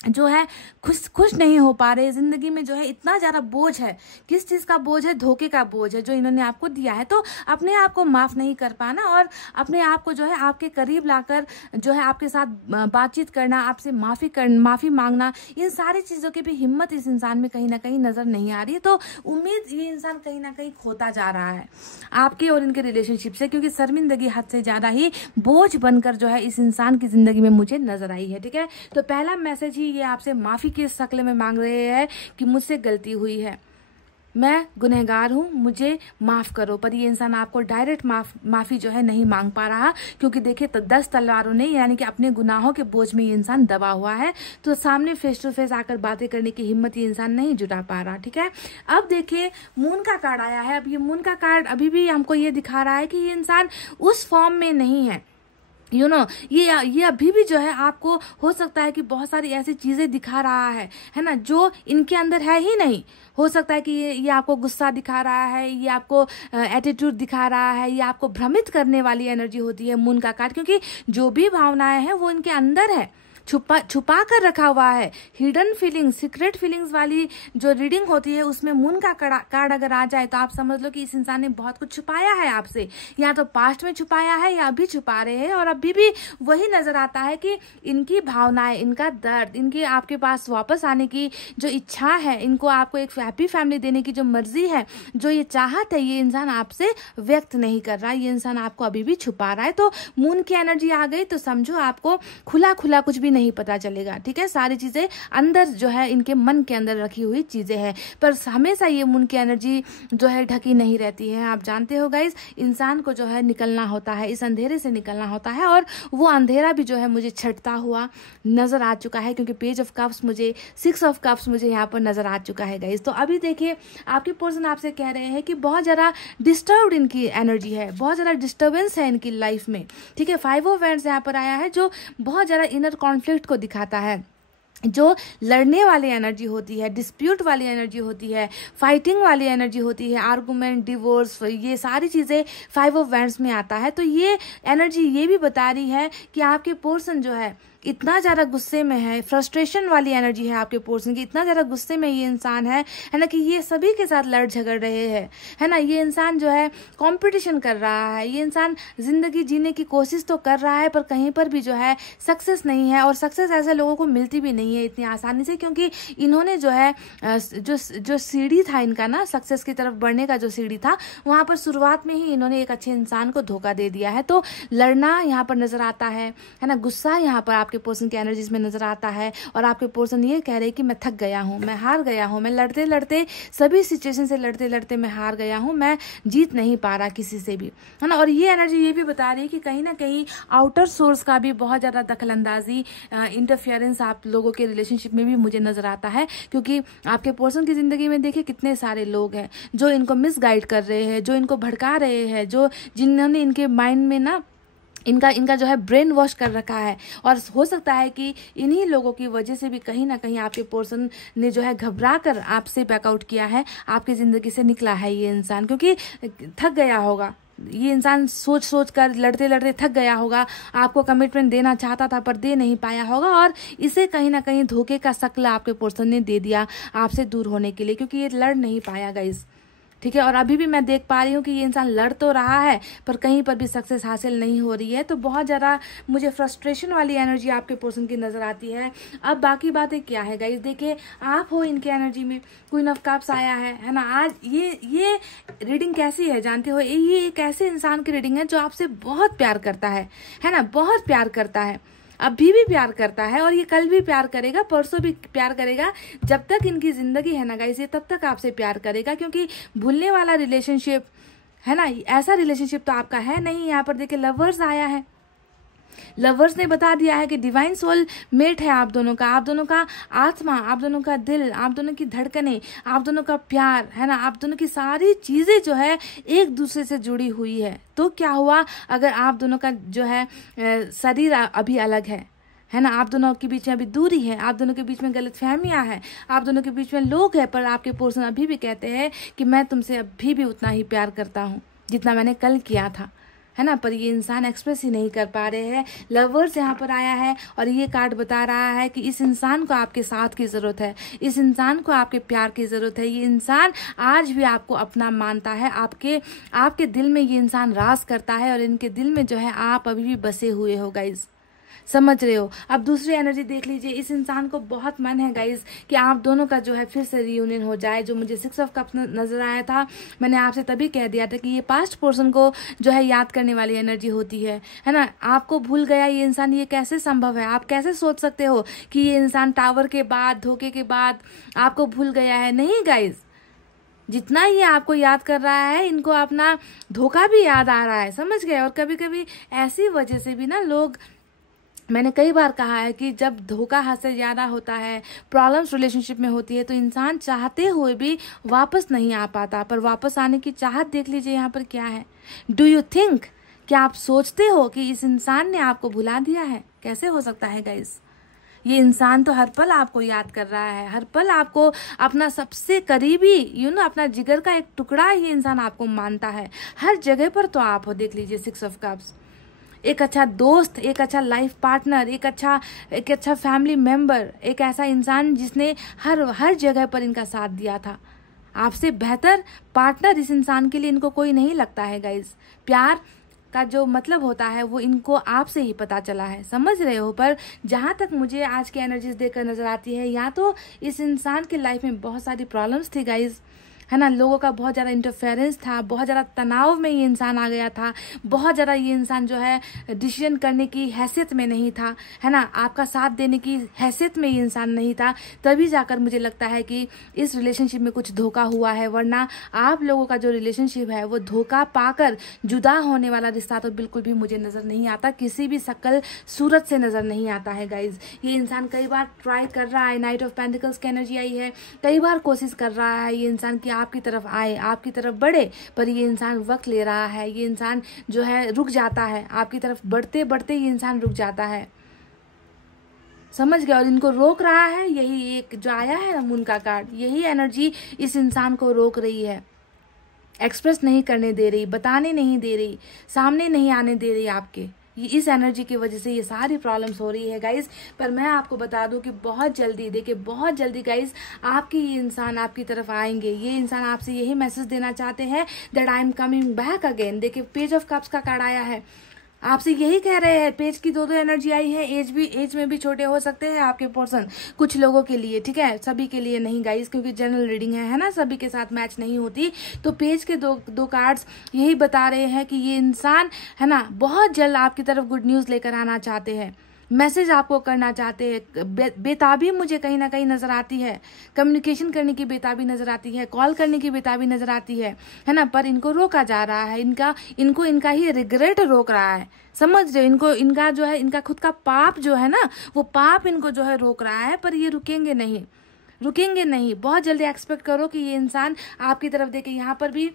जो है खुश नहीं हो पा रहे, जिंदगी में जो है इतना ज्यादा बोझ है। किस चीज का बोझ है? धोखे का बोझ है जो इन्होंने आपको दिया है। तो अपने आप को माफ नहीं कर पाना और अपने आप को जो है आपके करीब लाकर जो है आपके साथ बातचीत करना, आपसे माफी मांगना, इन सारी चीजों की भी हिम्मत इस इंसान में कहीं ना कहीं नजर नहीं आ रही है। तो उम्मीद ये इंसान कहीं ना कहीं खोता जा रहा है आपके और इनके रिलेशनशिप से, क्योंकि शर्मिंदगी हद से ज्यादा ही बोझ बनकर जो है इस इंसान की जिंदगी में मुझे नजर आई है। ठीक है, तो पहला मैसेज ही ये आपसे माफी की शक्ल में मांग रहे हैं कि मुझसे गलती हुई है, मैं गुनहगार हूं, मुझे माफ करो। पर ये इंसान आपको डायरेक्ट माफी जो है नहीं मांग पा रहा, क्योंकि देखिए 10 तलवारों ने, यानी कि अपने गुनाहों के बोझ में ये इंसान दबा हुआ है। तो सामने फेस टू फेस आकर बातें करने की हिम्मत ये इंसान नहीं जुटा पा रहा। ठीक है, अब देखिए मून का कार्ड आया है। अब ये मून का कार्ड अभी भी हमको ये दिखा रहा है कि ये इंसान उस फॉर्म में नहीं है, यू नो ये अभी भी जो है आपको हो सकता है कि बहुत सारी ऐसी चीजें दिखा रहा है ना, जो इनके अंदर है ही नहीं। हो सकता है कि ये आपको गुस्सा दिखा रहा है, ये आपको एटीट्यूड दिखा रहा है, ये आपको भ्रमित करने वाली एनर्जी होती है मून का कार्ड, क्योंकि जो भी भावनाएं हैं वो इनके अंदर है, छुपा कर रखा हुआ है। हिडन फीलिंग्स, सीक्रेट फीलिंग्स वाली जो रीडिंग होती है उसमें मून का कार्ड अगर आ जाए तो आप समझ लो कि इस इंसान ने बहुत कुछ छुपाया है आपसे, या तो पास्ट में छुपाया है या अभी छुपा रहे हैं, और अभी भी वही नजर आता है कि इनकी भावनाएं, इनका दर्द, इनकी आपके पास वापस आने की जो इच्छा है, इनको आपको एक हैप्पी फैमिली देने की जो मर्जी है, जो ये चाहत है, ये इंसान आपसे व्यक्त नहीं कर रहा है, ये इंसान आपको अभी भी छुपा रहा है। तो मून की एनर्जी आ गई तो समझो आपको खुला खुला कुछ भी नहीं पता चलेगा, ठीक है। सारी चीजें अंदर जो है इनके मन के अंदर रखी हुई चीजें हैं, पर हमेशा ये मून की एनर्जी जो है ढकी नहीं रहती है। आप जानते हो गाइस, इंसान को जो है निकलना होता है, इस अंधेरे से निकलना होता है, और वो अंधेरा भी जो है मुझे छटता हुआ नजर आ चुका है, क्योंकि पेज ऑफ कप्स मुझे, 6 ऑफ कप्स मुझे यहाँ पर नजर आ चुका है गाइस। तो अभी देखिए आपके पर्सन आपसे कह रहे हैं कि बहुत ज्यादा डिस्टर्ब्ड इनकी एनर्जी है, बहुत ज्यादा डिस्टर्बेंस है इनकी लाइफ में, ठीक है। 5 ऑफ वैंड्स यहाँ पर आया है जो बहुत ज्यादा इनर कॉन्फ्लिक्ट को दिखाता है, जो लड़ने वाली एनर्जी होती है, डिस्प्यूट वाली एनर्जी होती है, फाइटिंग वाली एनर्जी होती है, आर्गुमेंट, डिवोर्स, ये सारी चीज़ें 5 ऑफ वैंड्स में आता है। तो ये एनर्जी ये भी बता रही है कि आपके पर्सन जो है इतना ज़्यादा गुस्से में है, फ्रस्ट्रेशन वाली एनर्जी है आपके पर्सन की, इतना ज़्यादा गुस्से में ये इंसान है ना, कि ये सभी के साथ लड़ झगड़ रहे हैं, है ना। ये इंसान जो है कंपटीशन कर रहा है, ये इंसान ज़िंदगी जीने की कोशिश तो कर रहा है, पर कहीं पर भी जो है सक्सेस नहीं है, और सक्सेस ऐसे लोगों को मिलती भी नहीं है इतनी आसानी से, क्योंकि इन्होंने जो है जो सीढ़ी था इनका ना, सक्सेस की तरफ बढ़ने का जो सीढ़ी था, वहाँ पर शुरुआत में ही इन्होंने एक अच्छे इंसान को धोखा दे दिया है। तो लड़ना यहाँ पर नजर आता है ना, गुस्सा यहाँ पर आपके पर्सन की एनर्जीज में नजर आता है, और आपके पर्सन ये कह रहे हैं कि मैं थक गया हूँ, मैं हार गया हूँ, मैं लड़ते लड़ते, सभी सिचुएशन से लड़ते लड़ते मैं हार गया हूँ, मैं जीत नहीं पा रहा किसी से भी, है ना। और ये एनर्जी ये भी बता रही है कि कहीं ना कहीं आउटर सोर्स का भी बहुत ज्यादा दखलंदाजी, इंटरफेरेंस आप लोगों के रिलेशनशिप में भी मुझे नजर आता है, क्योंकि आपके पर्सन की जिंदगी में देखिए कितने सारे लोग हैं जो इनको मिसगाइड कर रहे हैं, जो इनको भड़का रहे हैं, जो जिन्होंने इनके माइंड में ना इनका जो है ब्रेन वॉश कर रखा है, और हो सकता है कि इन्हीं लोगों की वजह से भी कहीं ना कहीं आपके पर्सन ने जो है घबरा कर आपसे बैकआउट किया है, आपकी ज़िंदगी से निकला है ये इंसान, क्योंकि थक गया होगा ये इंसान, सोच सोच कर लड़ते लड़ते थक गया होगा, आपको कमिटमेंट देना चाहता था पर दे नहीं पाया होगा, और इसे कहीं ना कहीं धोखे का शक्ल आपके पर्सन ने दे दिया आपसे दूर होने के लिए, क्योंकि ये लड़ नहीं पाया गाइस, ठीक है। और अभी भी मैं देख पा रही हूँ कि ये इंसान लड़ तो रहा है पर कहीं पर भी सक्सेस हासिल नहीं हो रही है। तो बहुत ज़्यादा मुझे फ्रस्ट्रेशन वाली एनर्जी आपके पर्सन की नज़र आती है। अब बाकी बातें क्या है गाइस, देखिए आप हो इनके एनर्जी में, क्वीन ऑफ कप्स आया है ना। आज ये रीडिंग कैसी है जानते हो, ये एक ऐसे इंसान की रीडिंग है जो आपसे बहुत प्यार करता है ना, बहुत प्यार करता है, अभी भी प्यार करता है, और ये कल भी प्यार करेगा, परसों भी प्यार करेगा, जब तक इनकी जिंदगी है ना गाइस, ये तब तक आपसे प्यार करेगा, क्योंकि भूलने वाला रिलेशनशिप है ना, ऐसा रिलेशनशिप तो आपका है नहीं। यहाँ पर देखिए लवर्स आया है, लवर्स ने बता दिया है कि डिवाइन सोल मेट है आप दोनों का आत्मा, आप दोनों का दिल, आप दोनों की धड़कनें, आप दोनों का प्यार है ना, आप दोनों की सारी चीजें जो है एक दूसरे से जुड़ी हुई है। तो क्या हुआ अगर आप दोनों का जो है शरीर अभी अलग है ना, आप दोनों के बीच में अभी दूरी है, आप दोनों के बीच में गलतफहमियां है, आप दोनों के बीच में लोग हैं, पर आपके पर्सन अभी भी कहते हैं कि मैं तुमसे अभी भी उतना ही प्यार करता हूँ जितना मैंने कल किया था, है ना। पर ये इंसान एक्सप्रेस ही नहीं कर पा रहे हैं। लवर्स यहाँ पर आया है, और ये कार्ड बता रहा है कि इस इंसान को आपके साथ की जरूरत है, इस इंसान को आपके प्यार की जरूरत है। ये इंसान आज भी आपको अपना मानता है, आपके दिल में ये इंसान राज करता है, और इनके दिल में जो है आप अभी भी बसे हुए हो गाइज, समझ रहे हो। अब दूसरी एनर्जी देख लीजिए, इस इंसान को बहुत मन है गाइज कि आप दोनों का जो है फिर से रियूनियन हो जाए। जो मुझे 6 ऑफ कप्स नजर आया था, मैंने आपसे तभी कह दिया था कि ये पास्ट पर्सन को जो है याद करने वाली एनर्जी होती है ना। आपको भूल गया ये इंसान, ये कैसे संभव है? आप कैसे सोच सकते हो कि ये इंसान टावर के बाद, धोखे के बाद आपको भूल गया है? नहीं गाइज, जितना ये आपको याद कर रहा है, इनको अपना धोखा भी याद आ रहा है, समझ गए। और कभी कभी ऐसी वजह से भी ना लोग, मैंने कई बार कहा है कि जब धोखा हाथ से ज्यादा होता है, प्रॉब्लम्स रिलेशनशिप में होती है, तो इंसान चाहते हुए भी वापस नहीं आ पाता। पर वापस आने की चाहत देख लीजिए यहाँ पर क्या है। डू यू थिंक, क्या आप सोचते हो कि इस इंसान ने आपको भुला दिया है? कैसे हो सकता है गाइस? ये इंसान तो हर पल आपको याद कर रहा है, हर पल आपको अपना सबसे करीबी अपना जिगर का एक टुकड़ा ये इंसान आपको मानता है। हर जगह पर तो आप हो, देख लीजिए 6 ऑफ कप्स। एक अच्छा दोस्त, एक अच्छा लाइफ पार्टनर, एक अच्छा फैमिली मेंबर, एक ऐसा इंसान जिसने हर जगह पर इनका साथ दिया था। आपसे बेहतर पार्टनर इस इंसान के लिए इनको कोई नहीं लगता है गाइज। प्यार का जो मतलब होता है वो इनको आपसे ही पता चला है, समझ रहे हो। पर जहाँ तक मुझे आज की एनर्जीज देखकर नजर आती है, या तो इस इंसान की लाइफ में बहुत सारी प्रॉब्लम्स थी गाइज, है ना, लोगों का बहुत ज़्यादा इंटरफेरेंस था, बहुत ज़्यादा तनाव में ये इंसान आ गया था, बहुत ज़्यादा ये इंसान जो है डिसीजन करने की हैसियत में नहीं था, है ना, आपका साथ देने की हैसियत में ये इंसान नहीं था। तभी जाकर मुझे लगता है कि इस रिलेशनशिप में कुछ धोखा हुआ है, वरना आप लोगों का जो रिलेशनशिप है वो धोखा पाकर जुदा होने वाला रिश्ता तो बिल्कुल भी मुझे नज़र नहीं आता, किसी भी शक्ल सूरत से नज़र नहीं आता है गाइज। ये इंसान कई बार ट्राई कर रहा है, नाइट ऑफ पेंटिकल्स की एनर्जी आई है, कई बार कोशिश कर रहा है ये इंसान की आपकी तरफ आए, आपकी तरफ बढ़े, पर ये इंसान वक्त ले रहा है, ये इंसान जो है रुक जाता है, आपकी तरफ बढ़ते बढ़ते ये इंसान रुक जाता है, समझ गए। और इनको रोक रहा है यही एक जो आया है ना मून का कार्ड, यही एनर्जी इस इंसान को रोक रही है, एक्सप्रेस नहीं करने दे रही, बताने नहीं दे रही, सामने नहीं आने दे रही आपके। इस एनर्जी की वजह से ये सारी प्रॉब्लम्स हो रही है गाइज। पर मैं आपको बता दूं कि बहुत जल्दी, देखिए बहुत जल्दी गाइज आपके ये इंसान आपकी तरफ आएंगे। ये इंसान आपसे यही मैसेज देना चाहते हैं that I am coming back again. देखिए पेज ऑफ कप्स का कार्ड आया है, आपसे यही कह रहे हैं। पेज की दो एनर्जी आई है, एज में भी छोटे हो सकते हैं आपके पर्सन, कुछ लोगों के लिए, ठीक है, सभी के लिए नहीं गाइस, क्योंकि जनरल रीडिंग है ना, सभी के साथ मैच नहीं होती। तो पेज के दो कार्ड्स यही बता रहे हैं कि ये इंसान है ना बहुत जल्द आपकी तरफ गुड न्यूज लेकर आना चाहते हैं, मैसेज आपको करना चाहते हैं। बेताबी मुझे कहीं ना कहीं नजर आती है, कम्युनिकेशन करने की बेताबी नजर आती है, कॉल करने की बेताबी नजर आती है ना, पर इनको रोका जा रहा है, इनका ही रिग्रेट रोक रहा है, समझ रहे हो। इनका जो है, इनका खुद का पाप जो है ना, वो पाप इनको जो है रोक रहा है, पर ये रुकेंगे नहीं। बहुत जल्दी एक्सपेक्ट करो कि ये इंसान आपकी तरफ देखे। यहाँ पर भी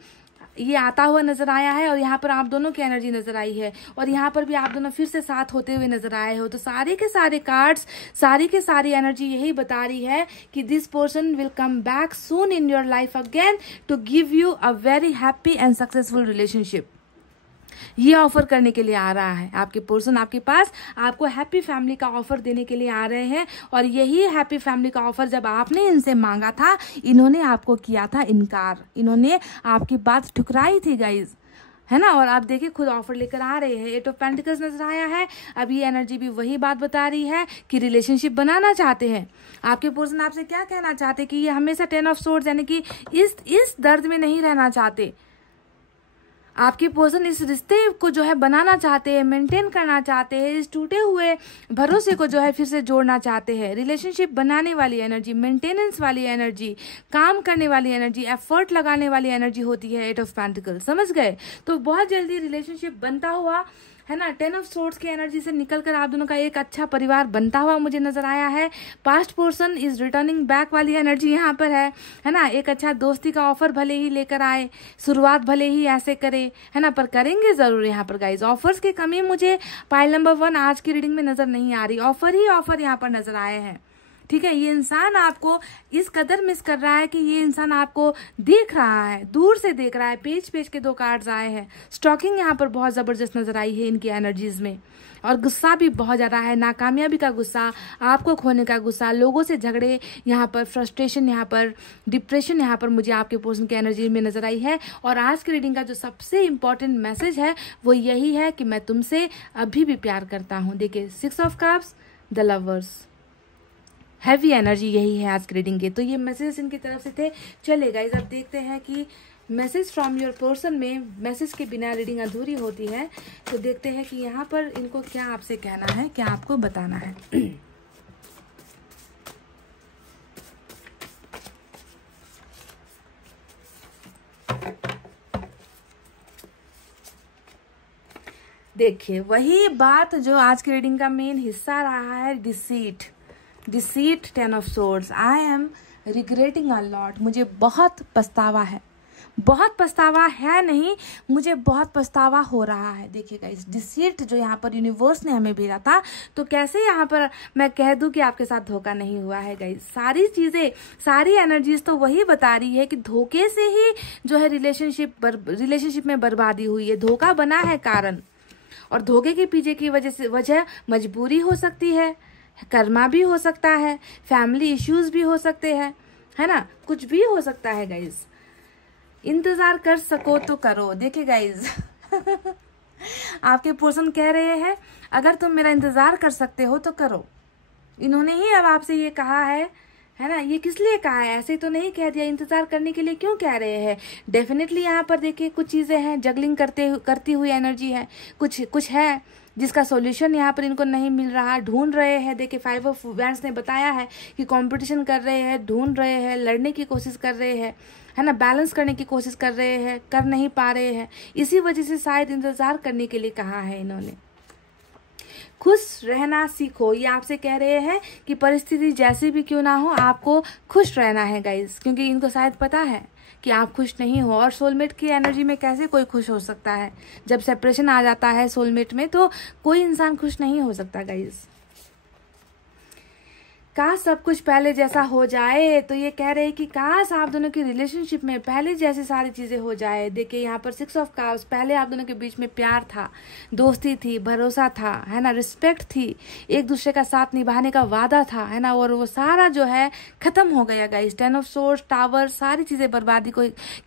ये आता हुआ नजर आया है, और यहाँ पर आप दोनों की एनर्जी नजर आई है, और यहाँ पर भी आप दोनों फिर से साथ होते हुए नजर आए हो। तो सारे के सारे कार्ड्स, सारी के सारी एनर्जी यही बता रही है कि this person will come back soon in your life again to give you a very happy and successful relationship. ये ऑफर करने के लिए आ रहा है आपके पर्सन आपके पास, आपको हैप्पी फैमिली का ऑफर देने के लिए आ रहे हैं। और यही हैप्पी फैमिली का ऑफर जब आपने इनसे मांगा था, इन्होंने आपको किया था इनकार, इन्होंने आपकी बात ठुकराई थी गाइज, है ना। और आप देखिए खुद ऑफर लेकर आ रहे हैं। 8 ऑफ पेंटिकल्स नजर आया है। अब ये एनर्जी भी वही बात बता रही है कि रिलेशनशिप बनाना चाहते हैं आपके पर्सन। आपसे क्या कहना चाहते हैं कि ये हमेशा 10 ऑफ सोर्ड्स यानी कि इस दर्द में नहीं रहना चाहते। आपके पर्सन इस रिश्ते को जो है बनाना चाहते हैं, मेंटेन करना चाहते हैं, इस टूटे हुए भरोसे को जो है फिर से जोड़ना चाहते हैं। रिलेशनशिप बनाने वाली एनर्जी, मेंटेनेंस वाली एनर्जी, काम करने वाली एनर्जी, एफर्ट लगाने वाली एनर्जी होती है 8 ऑफ पेंटिकल, समझ गए। तो बहुत जल्दी रिलेशनशिप बनता हुआ, है ना, 10 ऑफ सोर्ड्स की एनर्जी से निकलकर आप दोनों का एक अच्छा परिवार बनता हुआ मुझे नजर आया है। Past person is returning back वाली एनर्जी यहाँ पर है ना। एक अच्छा दोस्ती का ऑफर भले ही लेकर आए, शुरुआत भले ही ऐसे करे, है ना, पर करेंगे जरूर यहाँ पर गाइज। ऑफर्स की कमी मुझे पाइल नंबर 1 आज की रीडिंग में नजर नहीं आ रही, ऑफर ही ऑफर यहाँ पर नजर आए हैं, ठीक है। ये इंसान आपको इस कदर मिस कर रहा है कि ये इंसान आपको देख रहा है, दूर से देख रहा है। पेज के 2 कार्ड्स आए हैं। स्टॉकिंग यहाँ पर बहुत जबरदस्त नजर आई है इनकी एनर्जीज में, और गुस्सा भी बहुत ज्यादा है, नाकामयाबी का गुस्सा, आपको खोने का गुस्सा, लोगों से झगड़े यहाँ पर, फ्रस्ट्रेशन यहाँ पर, डिप्रेशन यहाँ पर मुझे आपके पर्सन की एनर्जी में नजर आई है। और आज की रीडिंग का जो सबसे इंपॉर्टेंट मैसेज है वो यही है कि मैं तुमसे अभी भी प्यार करता हूँ। देखिए 6 of cups, the lovers, heavy energy यही है आज की रीडिंग के। तो ये मैसेज इनकी तरफ से थे। चले गाइस अब देखते हैं कि मैसेज फ्रॉम योर पर्सन में, मैसेज के बिना रीडिंग अधूरी होती है। तो देखते हैं कि यहाँ पर इनको क्या आपसे कहना है, क्या आपको बताना है। देखिए वही बात जो आज की रीडिंग का मेन हिस्सा रहा है, deceit 10 of swords. I am regretting a lot, मुझे बहुत पछतावा है, बहुत पछतावा है नहीं, मुझे बहुत पछतावा हो रहा है। देखिएगा इस डिसीट जो यहाँ पर यूनिवर्स ने हमें भेजा था, तो कैसे यहाँ पर मैं कह दूं कि आपके साथ धोखा नहीं हुआ है गाइस। सारी चीजें, सारी एनर्जीज तो वही बता रही है कि धोखे से ही जो है रिलेशनशिप में बर्बादी हुई है, धोखा बना है कारण। और धोखे के पीछे की वजह मजबूरी हो सकती है, कर्मा भी हो सकता है, फैमिली इश्यूज भी हो सकते हैं, है ना, कुछ भी हो सकता है गाइज। इंतजार कर सको तो करो। देखिए गाइज आपके पर्सन कह रहे हैं अगर तुम मेरा इंतजार कर सकते हो तो करो। इन्होंने ही अब आपसे ये कहा है ना। ये किस लिए कहा है, ऐसे तो नहीं कह दिया, इंतजार करने के लिए क्यों कह रहे हैं। डेफिनेटली यहाँ पर देखिए कुछ चीजें हैं, जगलिंग करती हुई एनर्जी है, कुछ है जिसका सॉल्यूशन यहाँ पर इनको नहीं मिल रहा, ढूंढ रहे हैं। देखिए 5 ऑफ वैंड्स ने बताया है कि कंपटीशन कर रहे हैं, ढूंढ रहे हैं, लड़ने की कोशिश कर रहे हैं, है ना, बैलेंस करने की कोशिश कर रहे हैं, कर नहीं पा रहे हैं। इसी वजह से शायद इंतजार करने के लिए कहा है इन्होंने। खुश रहना सीखो, ये आपसे कह रहे हैं कि परिस्थिति जैसी भी क्यों ना हो आपको खुश रहना है गाइज, क्योंकि इनको शायद पता है कि आप खुश नहीं हो। और सोलमेट की एनर्जी में कैसे कोई खुश हो सकता है, जब सेपरेशन आ जाता है सोलमेट में तो कोई इंसान खुश नहीं हो सकता गाइज। काश सब कुछ पहले जैसा हो जाए, तो ये कह रहे हैं कि काश आप दोनों की रिलेशनशिप में पहले जैसी सारी चीजें हो जाए। देखिए यहाँ पर 6 ऑफ कप्स, पहले आप दोनों के बीच में प्यार था, दोस्ती थी, भरोसा था, है ना, रिस्पेक्ट थी, एक दूसरे का साथ निभाने का वादा था, है ना, और वो सारा जो है खत्म हो गया गाइस। 10 ऑफ सोर्ड्स, टावर, सारी चीजें बर्बादी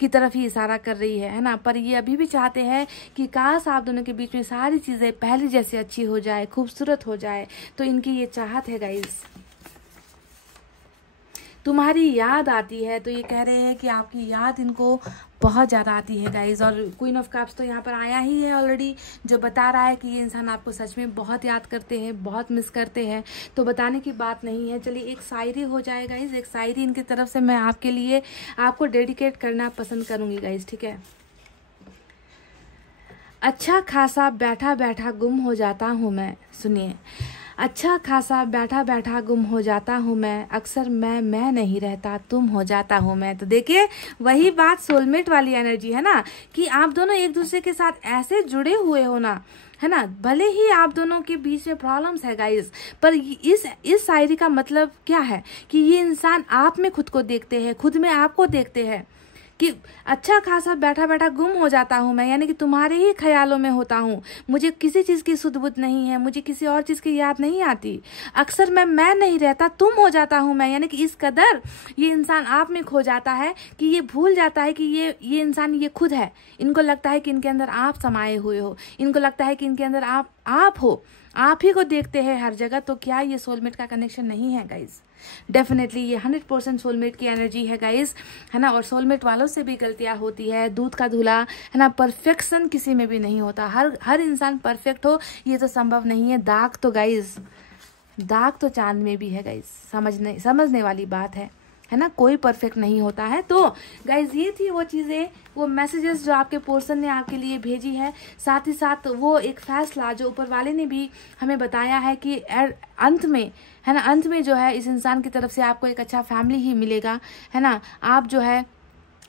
की तरफ ही इशारा कर रही है ना। पर ये अभी भी चाहते हैं कि काश आप दोनों के बीच में सारी चीजें पहले जैसे अच्छी हो जाए, खूबसूरत हो जाए, तो इनकी ये चाहत है गाइस। तुम्हारी याद आती है, तो ये कह रहे हैं कि आपकी याद इनको बहुत ज़्यादा आती है गाइज। और क्वीन ऑफ कप्स तो यहाँ पर आया ही है ऑलरेडी, जो बता रहा है कि ये इंसान आपको सच में बहुत याद करते हैं, बहुत मिस करते हैं। तो बताने की बात नहीं है। चलिए एक शायरी हो जाए गाइज, एक शायरी इनकी तरफ से मैं आपके लिए आपको डेडिकेट करना पसंद करूँगी गाइज, ठीक है। अच्छा खासा बैठा बैठा गुम हो जाता हूँ मैं, सुनिए। अच्छा खासा बैठा बैठा गुम हो जाता हूँ मैं, अक्सर मैं नहीं रहता, तुम हो जाता हूँ मैं। तो देखिए वही बात सोलमेट वाली एनर्जी है ना, कि आप दोनों एक दूसरे के साथ ऐसे जुड़े हुए हो ना, है ना, भले ही आप दोनों के बीच में प्रॉब्लम्स है गाइस, पर इस शायरी का मतलब क्या है कि ये इंसान आप में खुद को देखते हैं, खुद में आपको देखते हैं कि अच्छा खासा बैठा बैठा गुम हो जाता हूँ मैं, यानी कि तुम्हारे ही ख्यालों में होता हूँ, मुझे किसी चीज़ की सुध बुध नहीं है, मुझे किसी और चीज़ की याद नहीं आती, अक्सर मैं नहीं रहता, तुम हो जाता हूँ मैं। यानी कि इस कदर ये इंसान आप में खो जाता है कि ये भूल जाता है कि ये इंसान ये खुद है। इनको लगता है कि इनके अंदर आप समाये हुए हो, इनको लगता है कि इनके अंदर आप हो, आप ही को देखते हैं हर जगह। तो क्या ये सोलमेट का कनेक्शन नहीं है गाइज? डेफिनेटली ये 100% सोलमेट की एनर्जी है गाइज, है ना। और सोलमेट वालों से भी गलतियां होती है, दूध का धुला, है ना। परफेक्शन किसी में भी नहीं होता, हर इंसान परफेक्ट हो ये तो संभव नहीं है। दाग तो चांद में भी है गाइज, समझने वाली बात है ना। कोई परफेक्ट नहीं होता है। तो गाइज ये थी वो चीज़ें, वो मैसेजेस जो आपके पर्सन ने आपके लिए भेजी है, साथ ही साथ वो एक फैसला जो ऊपर वाले ने भी हमें बताया है कि अंत में, है ना, अंत में जो है इस इंसान की तरफ से आपको एक अच्छा फैमिली ही मिलेगा, है ना। आप जो है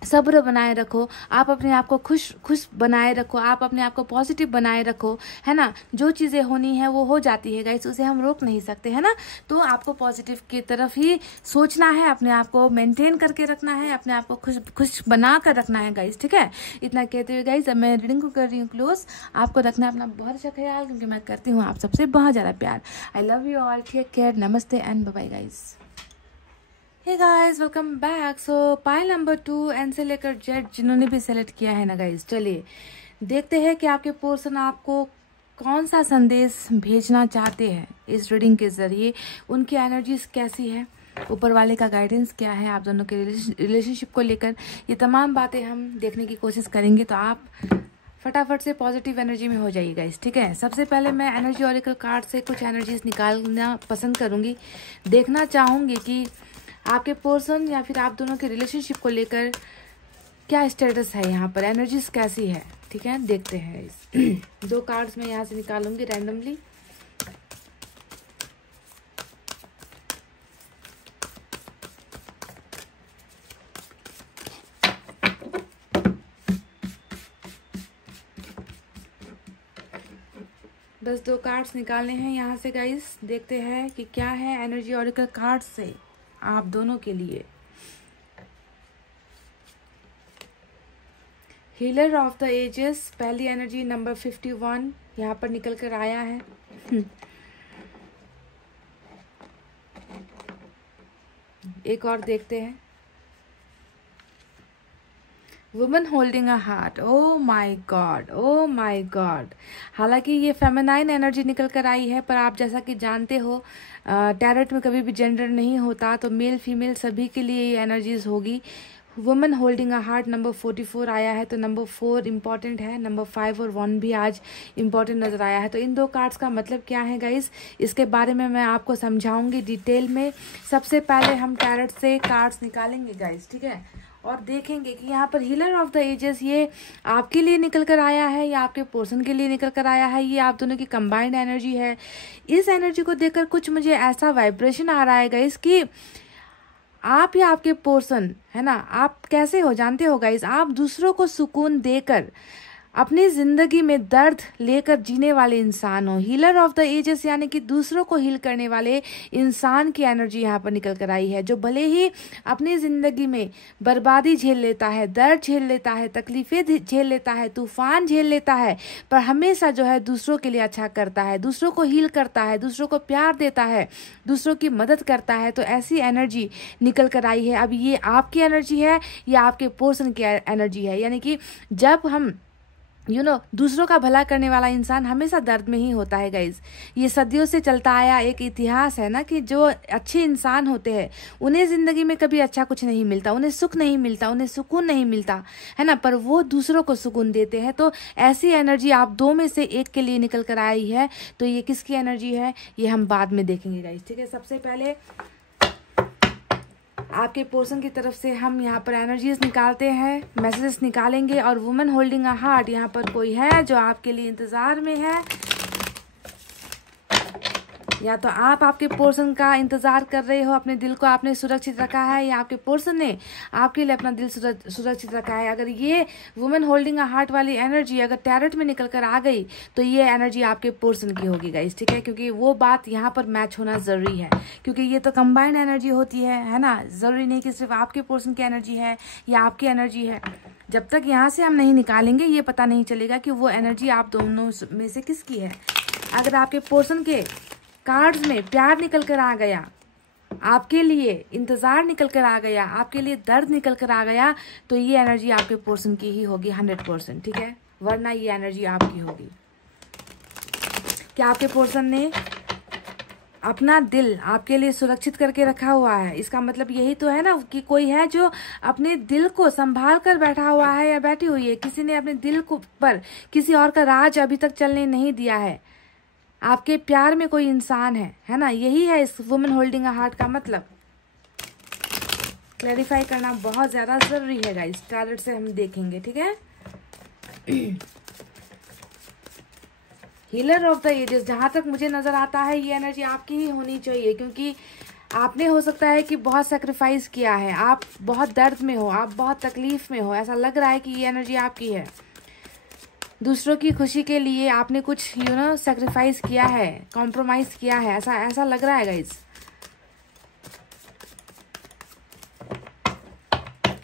सब्र बनाए रखो, आप अपने आप को खुश बनाए रखो, आप अपने आप को पॉजिटिव बनाए रखो, है ना। जो चीज़ें होनी है वो हो जाती है गाइस, उसे हम रोक नहीं सकते, है ना। तो आपको पॉजिटिव की तरफ ही सोचना है, अपने आप को मेंटेन करके रखना है, अपने आप को खुश बना कर रखना है गाइस, ठीक है। इतना कहते हुए गाइस अब मैं रीडिंग को कर रही हूँ क्लोज। आपको रखना है अपना बहुत अच्छा ख्याल, क्योंकि मैं करती हूँ आप सबसे बहुत ज़्यादा प्यार। I love you all, take care, नमस्ते and bye bye guys. Hey guys welcome back. So pile number 2 N से लेकर जेड जिन्होंने भी सेलेक्ट किया है ना गाइस, चलिए देखते हैं कि आपके पर्सन आपको कौन सा संदेश भेजना चाहते हैं इस रीडिंग के जरिए। उनकी एनर्जीज कैसी है, ऊपर वाले का गाइडेंस क्या है आप दोनों के रिलेशनशिप को लेकर, ये तमाम बातें हम देखने की कोशिश करेंगे। तो आप फटाफट से पॉजिटिव एनर्जी में हो जाइए गाइस, ठीक है। सबसे पहले मैं एनर्जी ऑरेकल कार्ड से कुछ एनर्जीज निकालना पसंद करूंगी, देखना चाहूंगी कि आपके पर्सन या फिर आप दोनों के रिलेशनशिप को लेकर क्या स्टेटस है, यहाँ पर एनर्जीज कैसी है, ठीक है। देखते हैं इस 2 कार्ड्स मैं यहाँ से निकालूंगी रैंडमली। बस 2 कार्ड्स निकालने हैं यहाँ से गाइस, देखते हैं कि क्या है एनर्जी ऑरेकल कार्ड से आप दोनों के लिए। हीलर ऑफ द एजेस, पहली एनर्जी नंबर 51 यहाँ पर निकल कर आया है। एक और देखते हैं। Woman holding a heart, oh my God, oh my God. हालांकि ये फेमिनाइन एनर्जी निकल कर आई है, पर आप जैसा कि जानते हो टैरोट में कभी भी जेंडर नहीं होता, तो मेल फीमेल सभी के लिए ये एनर्जीज होगी। Woman holding a heart number 44 आया है, तो नंबर 4 इम्पॉर्टेंट है, नंबर 5 और 1 भी आज इम्पॉर्टेंट नजर आया है। तो इन दो कार्ड्स का मतलब क्या है गाइस, इसके बारे में मैं आपको समझाऊंगी डिटेल में। सबसे पहले हम टैरोट से कार्ड्स निकालेंगे गाइस, ठीक है, और देखेंगे कि यहाँ पर हीलर ऑफ द एजेस ये आपके लिए निकल कर आया है या आपके पर्सन के लिए निकल कर आया है। ये आप दोनों की कंबाइंड एनर्जी है। इस एनर्जी को देखकर कुछ मुझे ऐसा वाइब्रेशन आ रहा है गाइस कि आप या आपके पर्सन, है ना, आप कैसे हो जानते हो गाइस, आप दूसरों को सुकून देकर अपनी जिंदगी में दर्द लेकर जीने वाले इंसान हो। हीलर ऑफ द एजेस यानी कि दूसरों को हील करने वाले इंसान की एनर्जी यहाँ पर निकल कर आई है, जो भले ही अपनी जिंदगी में बर्बादी झेल लेता है, दर्द झेल लेता है, तकलीफें झेल लेता है, तूफान झेल लेता है, पर हमेशा जो है दूसरों के लिए अच्छा करता है, दूसरों को हील करता है, दूसरों को प्यार देता है, दूसरों की मदद करता है। तो ऐसी एनर्जी निकल कर आई है। अब ये आपकी एनर्जी है या आपके पर्सन की एनर्जी है, यानी कि जब हम दूसरों का भला करने वाला इंसान हमेशा दर्द में ही होता है गाइज। ये सदियों से चलता आया एक इतिहास है ना, कि जो अच्छे इंसान होते हैं उन्हें जिंदगी में कभी अच्छा कुछ नहीं मिलता, उन्हें सुख नहीं मिलता, उन्हें सुकून नहीं मिलता, है ना, पर वो दूसरों को सुकून देते हैं। तो ऐसी एनर्जी आप दो में से एक के लिए निकल कर आई है। तो ये किसकी एनर्जी है ये हम बाद में देखेंगे गाइज, ठीक है। सबसे पहले आपके पर्सन की तरफ से हम यहाँ पर एनर्जीज निकालते हैं, मैसेजेस निकालेंगे। और वुमन होल्डिंग अ हार्ट, यहाँ पर कोई है जो आपके लिए इंतजार में है, या तो आप आपके पर्सन का इंतजार कर रहे हो, अपने दिल को आपने सुरक्षित रखा है, या आपके पर्सन ने आपके लिए अपना दिल सुरक्षित रखा है। अगर ये वुमेन होल्डिंग अ हार्ट वाली एनर्जी अगर टैरोट में निकल कर आ गई तो ये एनर्जी आपके पर्सन की होगी गाइस, ठीक है, क्योंकि वो बात यहाँ पर मैच होना जरूरी है, क्योंकि ये तो कंबाइंड एनर्जी होती है ना। जरूरी नहीं कि सिर्फ आपके पर्सन की एनर्जी है या आपकी एनर्जी है। जब तक यहाँ से हम नहीं निकालेंगे ये पता नहीं चलेगा कि वो एनर्जी आप दोनों में से किसकी है। अगर आपके पर्सन के कार्ड्स में प्यार निकल कर आ गया, आपके लिए इंतजार निकल कर आ गया, आपके लिए दर्द निकल कर आ गया, तो ये एनर्जी आपके पर्सन की ही होगी 100%, ठीक है, वरना ये एनर्जी आपकी होगी। क्या आपके पर्सन ने अपना दिल आपके लिए सुरक्षित करके रखा हुआ है? इसका मतलब यही तो है ना कि कोई है जो अपने दिल को संभाल कर बैठा हुआ है या बैठी हुई है। किसी ने अपने दिल को पर किसी और का राज अभी तक चलने नहीं दिया है। आपके प्यार में कोई इंसान है ना, यही है इस वुमेन होल्डिंग अ हार्ट का मतलब। क्लैरिफाई करना बहुत ज्यादा जरूरी है गाइस, टैरोट से हम देखेंगे, ठीक है। हीलर ऑफ द एजेस, जहां तक मुझे नजर आता है ये एनर्जी आपकी ही होनी चाहिए, क्योंकि आपने हो सकता है कि बहुत सेक्रीफाइस किया है, आप बहुत दर्द में हो, आप बहुत तकलीफ में हो, ऐसा लग रहा है कि ये एनर्जी आपकी है। दूसरों की खुशी के लिए आपने कुछ सेक्रीफाइस किया है, कॉम्प्रोमाइज किया है, ऐसा लग रहा है गाइस।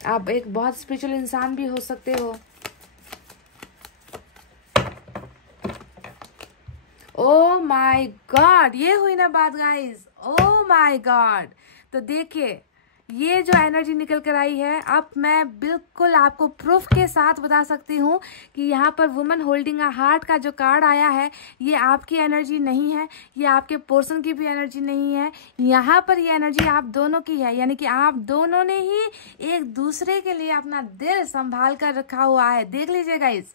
आप एक बहुत स्पिरिचुअल इंसान भी हो सकते हो। ओ माय गॉड, ये हुई ना बात गाइस, ओ माय गॉड। तो देखिए ये जो एनर्जी निकल कर आई है, अब मैं बिल्कुल आपको प्रूफ के साथ बता सकती हूँ कि यहाँ पर वुमन होल्डिंग अ हार्ट का जो कार्ड आया है ये आपकी एनर्जी नहीं है, ये आपके पर्सन की भी एनर्जी नहीं है। यहाँ पर ये एनर्जी आप दोनों की है, यानी कि आप दोनों ने ही एक दूसरे के लिए अपना दिल संभाल कर रखा हुआ है। देख लीजिए गाइस,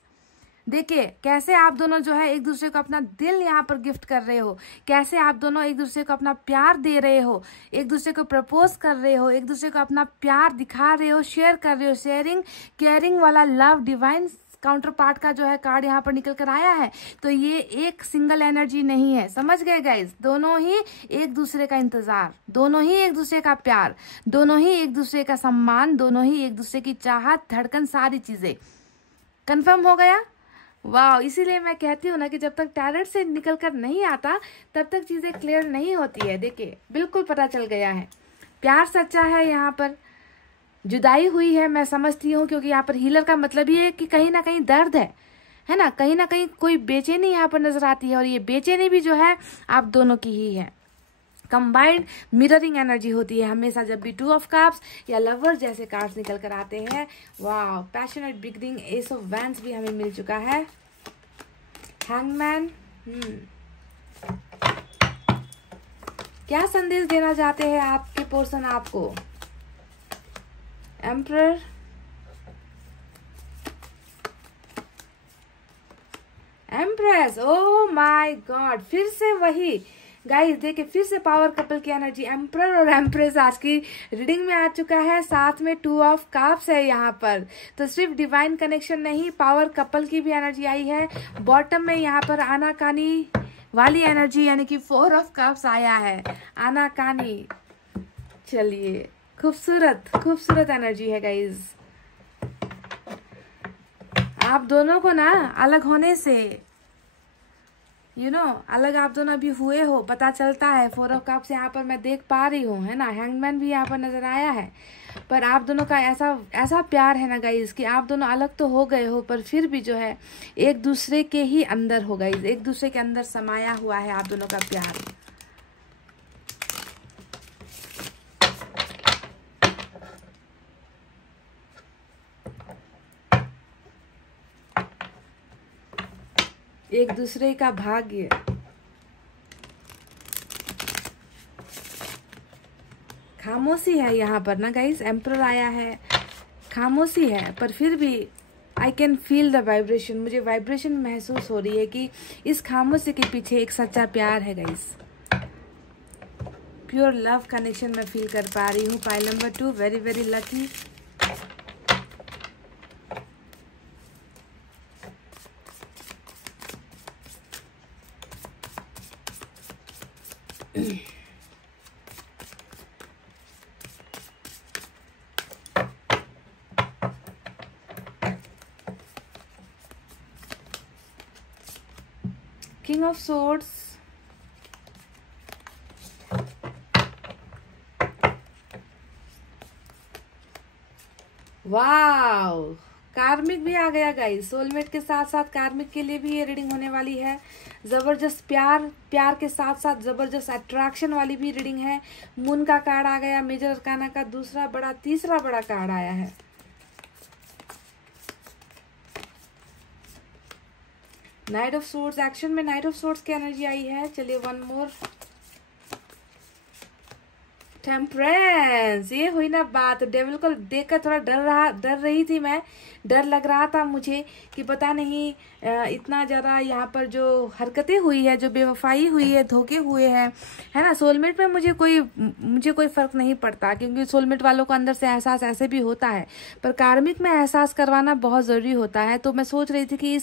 देखिए कैसे आप दोनों जो है एक दूसरे को अपना दिल यहाँ पर गिफ्ट कर रहे हो, कैसे आप दोनों एक दूसरे को अपना प्यार दे रहे हो, एक दूसरे को प्रपोज कर रहे हो, एक दूसरे को अपना प्यार दिखा रहे हो, शेयर कर रहे हो। शेयरिंग केयरिंग वाला लव डिवाइन काउंटर पार्ट का जो है कार्ड यहाँ पर निकल कर आया है। तो ये एक सिंगल एनर्जी नहीं है, समझ गए गाइस। दोनों ही एक दूसरे का इंतजार, दोनों ही एक दूसरे का प्यार, दोनों ही एक दूसरे का सम्मान, दोनों ही एक दूसरे की चाहत, धड़कन, सारी चीजें कंफर्म हो गया। वाह, इसीलिए मैं कहती हूँ ना कि जब तक टैरोट से निकल कर नहीं आता तब तक चीजें क्लियर नहीं होती है। देखिए बिल्कुल पता चल गया है, प्यार सच्चा है यहाँ पर, जुदाई हुई है, मैं समझती हूँ, क्योंकि यहाँ पर हीलर का मतलब ये है कि कहीं ना कहीं दर्द है ना, कहीं ना कहीं कोई बेचैनी यहाँ पर नजर आती है, और ये बेचैनी भी जो है आप दोनों की ही है। कंबाइंड मिररिंग एनर्जी होती है हमेशा जब भी 2 ऑफ कप्स या लवर्स जैसे कार्ड्स निकल कर आते हैं। वाह, passionate beginning, S of wands भी हमें मिल चुका है, हैंगमैन। क्या संदेश देना चाहते हैं आपके पर्सन आपको? Emperor, empress, oh my God, फिर से वही गाइस, देखिए फिर से पावर कपल की एनर्जी, एम्परर और एम्प्रेस आज की रीडिंग में आ चुका है, साथ में 2 ऑफ कप्स है यहाँ पर। तो सिर्फ डिवाइन कनेक्शन नहीं, पावर कपल की भी एनर्जी आई है। बॉटम में यहाँ पर आनाकानी वाली एनर्जी यानी कि 4 ऑफ कप्स आया है, आनाकानी। चलिए, खूबसूरत खूबसूरत एनर्जी है गाइज। आप दोनों को ना अलग होने से अलग आप दोनों अभी हुए हो, पता चलता है। 4 ऑफ कप्स यहाँ पर मैं देख पा रही हूँ, है ना, हैंगमैन भी यहाँ पर नजर आया है। पर आप दोनों का ऐसा प्यार है ना गाइज कि आप दोनों अलग तो हो गए हो, पर फिर भी जो है एक दूसरे के ही अंदर हो गाइज, एक दूसरे के अंदर समाया हुआ है आप दोनों का प्यार। एक दूसरे का भाग्य। खामोशी है यहाँ पर ना गाइस, एम्परर आया है, खामोशी है, पर फिर भी I can feel the vibration, मुझे वाइब्रेशन महसूस हो रही है कि इस खामोशी के पीछे एक सच्चा प्यार है गाइस। प्योर लव कनेक्शन मैं फील कर पा रही हूँ। Pile number 2, very very lucky. King of Swords, wow, कार्मिक भी आ गया गाइस। सोलमेट के साथ साथ कार्मिक के लिए भी ये रीडिंग होने वाली है। जबरदस्त प्यार के साथ साथ जबरदस्त अट्रैक्शन वाली भी रीडिंग है। मून का कार्ड आ गया, मेजर अरकाना का तीसरा बड़ा कार्ड आया है। नाइट ऑफ सोर्ड्स, एक्शन में नाइट ऑफ सोर्ड्स की एनर्जी आई है। चलिए, वन मोर, टेम्परेंस। ये हुई ना बात, डेविल को देखकर थोड़ा डर रही थी मैं, डर लग रहा था मुझे कि पता नहीं इतना ज़्यादा यहाँ पर जो हरकतें हुई है, जो बेवफाई हुई है, धोखे हुए हैं, है ना। सोलमेट में मुझे कोई फर्क नहीं पड़ता, क्योंकि सोलमेट वालों को अंदर से एहसास ऐसे भी होता है, पर कार्मिक में एहसास करवाना बहुत ज़रूरी होता है। तो मैं सोच रही थी कि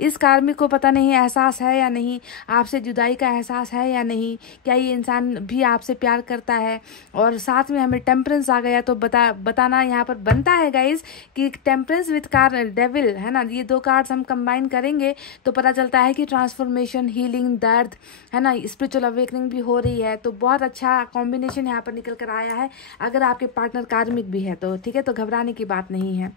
इस कार्मिक को पता नहीं एहसास है या नहीं, आपसे जुदाई का एहसास है या नहीं, क्या ये इंसान भी आपसे प्यार करता है। और साथ में हमें टेम्परेंस आ गया, तो बताना यहाँ पर बनता है गाइज कि टेम्परेंस विथ डेविल, है ना, ये 2 कार्ड्स हम कंबाइन करेंगे तो पता चलता है कि ट्रांसफॉर्मेशन, हीलिंग, दर्द, है ना, स्पिरिचुअल अवेकनिंग भी हो रही है। तो बहुत अच्छा कॉम्बिनेशन यहाँ पर निकल कर आया है। अगर आपके पार्टनर कार्मिक भी है तो ठीक है, तो घबराने की बात नहीं है।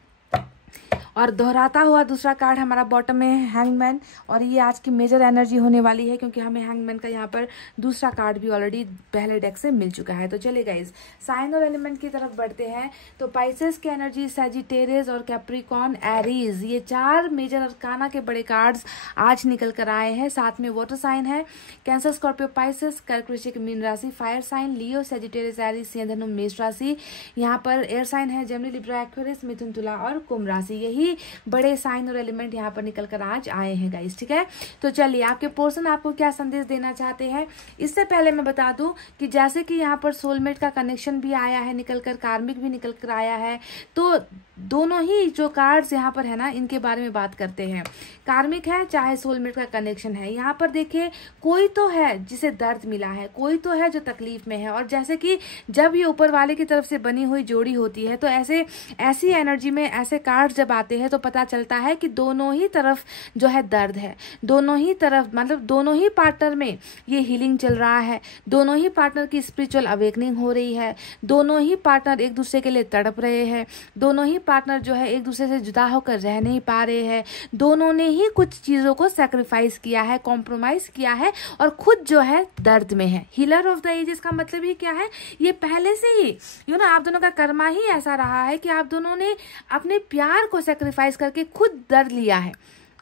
और दोहराता हुआ दूसरा कार्ड हमारा बॉटम में है, हैंगमैन, और ये आज की मेजर एनर्जी होने वाली है, क्योंकि हमें हैंगमैन का यहाँ पर दूसरा कार्ड भी ऑलरेडी पहले डेक से मिल चुका है। तो चलिए गाइज, साइन और एलिमेंट की तरफ बढ़ते हैं। तो पाइसेस की एनर्जी, सैजिटेरियस और कैप्रिकॉर्न, एरीज, ये 4 मेजर अरकाना के बड़े कार्ड्स आज निकल कर आए हैं। साथ में वाटर साइन है, कैंसर, स्कॉर्पियो, पाइसेस, कर्क, वृश्चिक, मीन राशि, फायर साइन, लियो, सैजिटेरियस, एरीज, सिंह, धनु, मेष राशि। यहाँ पर एयर साइन है, जेमिनी, लिब्रा, एक्वेरियस, मिथुन, तुला और कुंभ राशि। यही बड़े साइन और एलिमेंट यहाँ पर निकल कर आज आए हैं गाइस, ठीक है। तो चलिए, आपके पर्सन आपको क्या संदेश देना चाहते हैं। इससे पहले मैं बता दूं कि जैसे कि यहाँ पर सोलमेट का कनेक्शन भी आया है निकल कर, कार्मिक भी निकल कर आया है, तो दोनों ही जो कार्ड्स यहाँ पर है ना, इनके बारे में बात करते हैं। कार्मिक है चाहे सोलमेट का कनेक्शन है, यहाँ पर देखिए कोई तो है जिसे दर्द मिला है, कोई तो है जो तकलीफ में है। और जैसे कि जब ये ऊपर वाले की तरफ से बनी हुई जोड़ी होती है, तो ऐसी एनर्जी में ऐसे कार्ड्स जब आते हैं तो पता चलता है कि दोनों ही तरफ जो है दर्द है, दोनों ही तरफ मतलब दोनों ही पार्टनर में ये हीलिंग चल रहा है, दोनों ही पार्टनर की स्पिरिचुअल अवेकनिंग हो रही है, दोनों ही पार्टनर एक दूसरे के लिए तड़प रहे हैं, दोनों ही पार्टनर जो है एक दूसरे से जुदा होकर रह नहीं पा रहे हैं, दोनों ने ही कुछ चीज़ों को सेक्रीफाइस किया है, कॉम्प्रोमाइज़ किया है और खुद जो है दर्द में है। हीलर ऑफ द एजेस का मतलब ही क्या है, ये पहले से ही आप दोनों का कर्मा ही ऐसा रहा है कि आप दोनों ने अपने प्यार को सेक्रीफाइस करके खुद दर्द लिया है,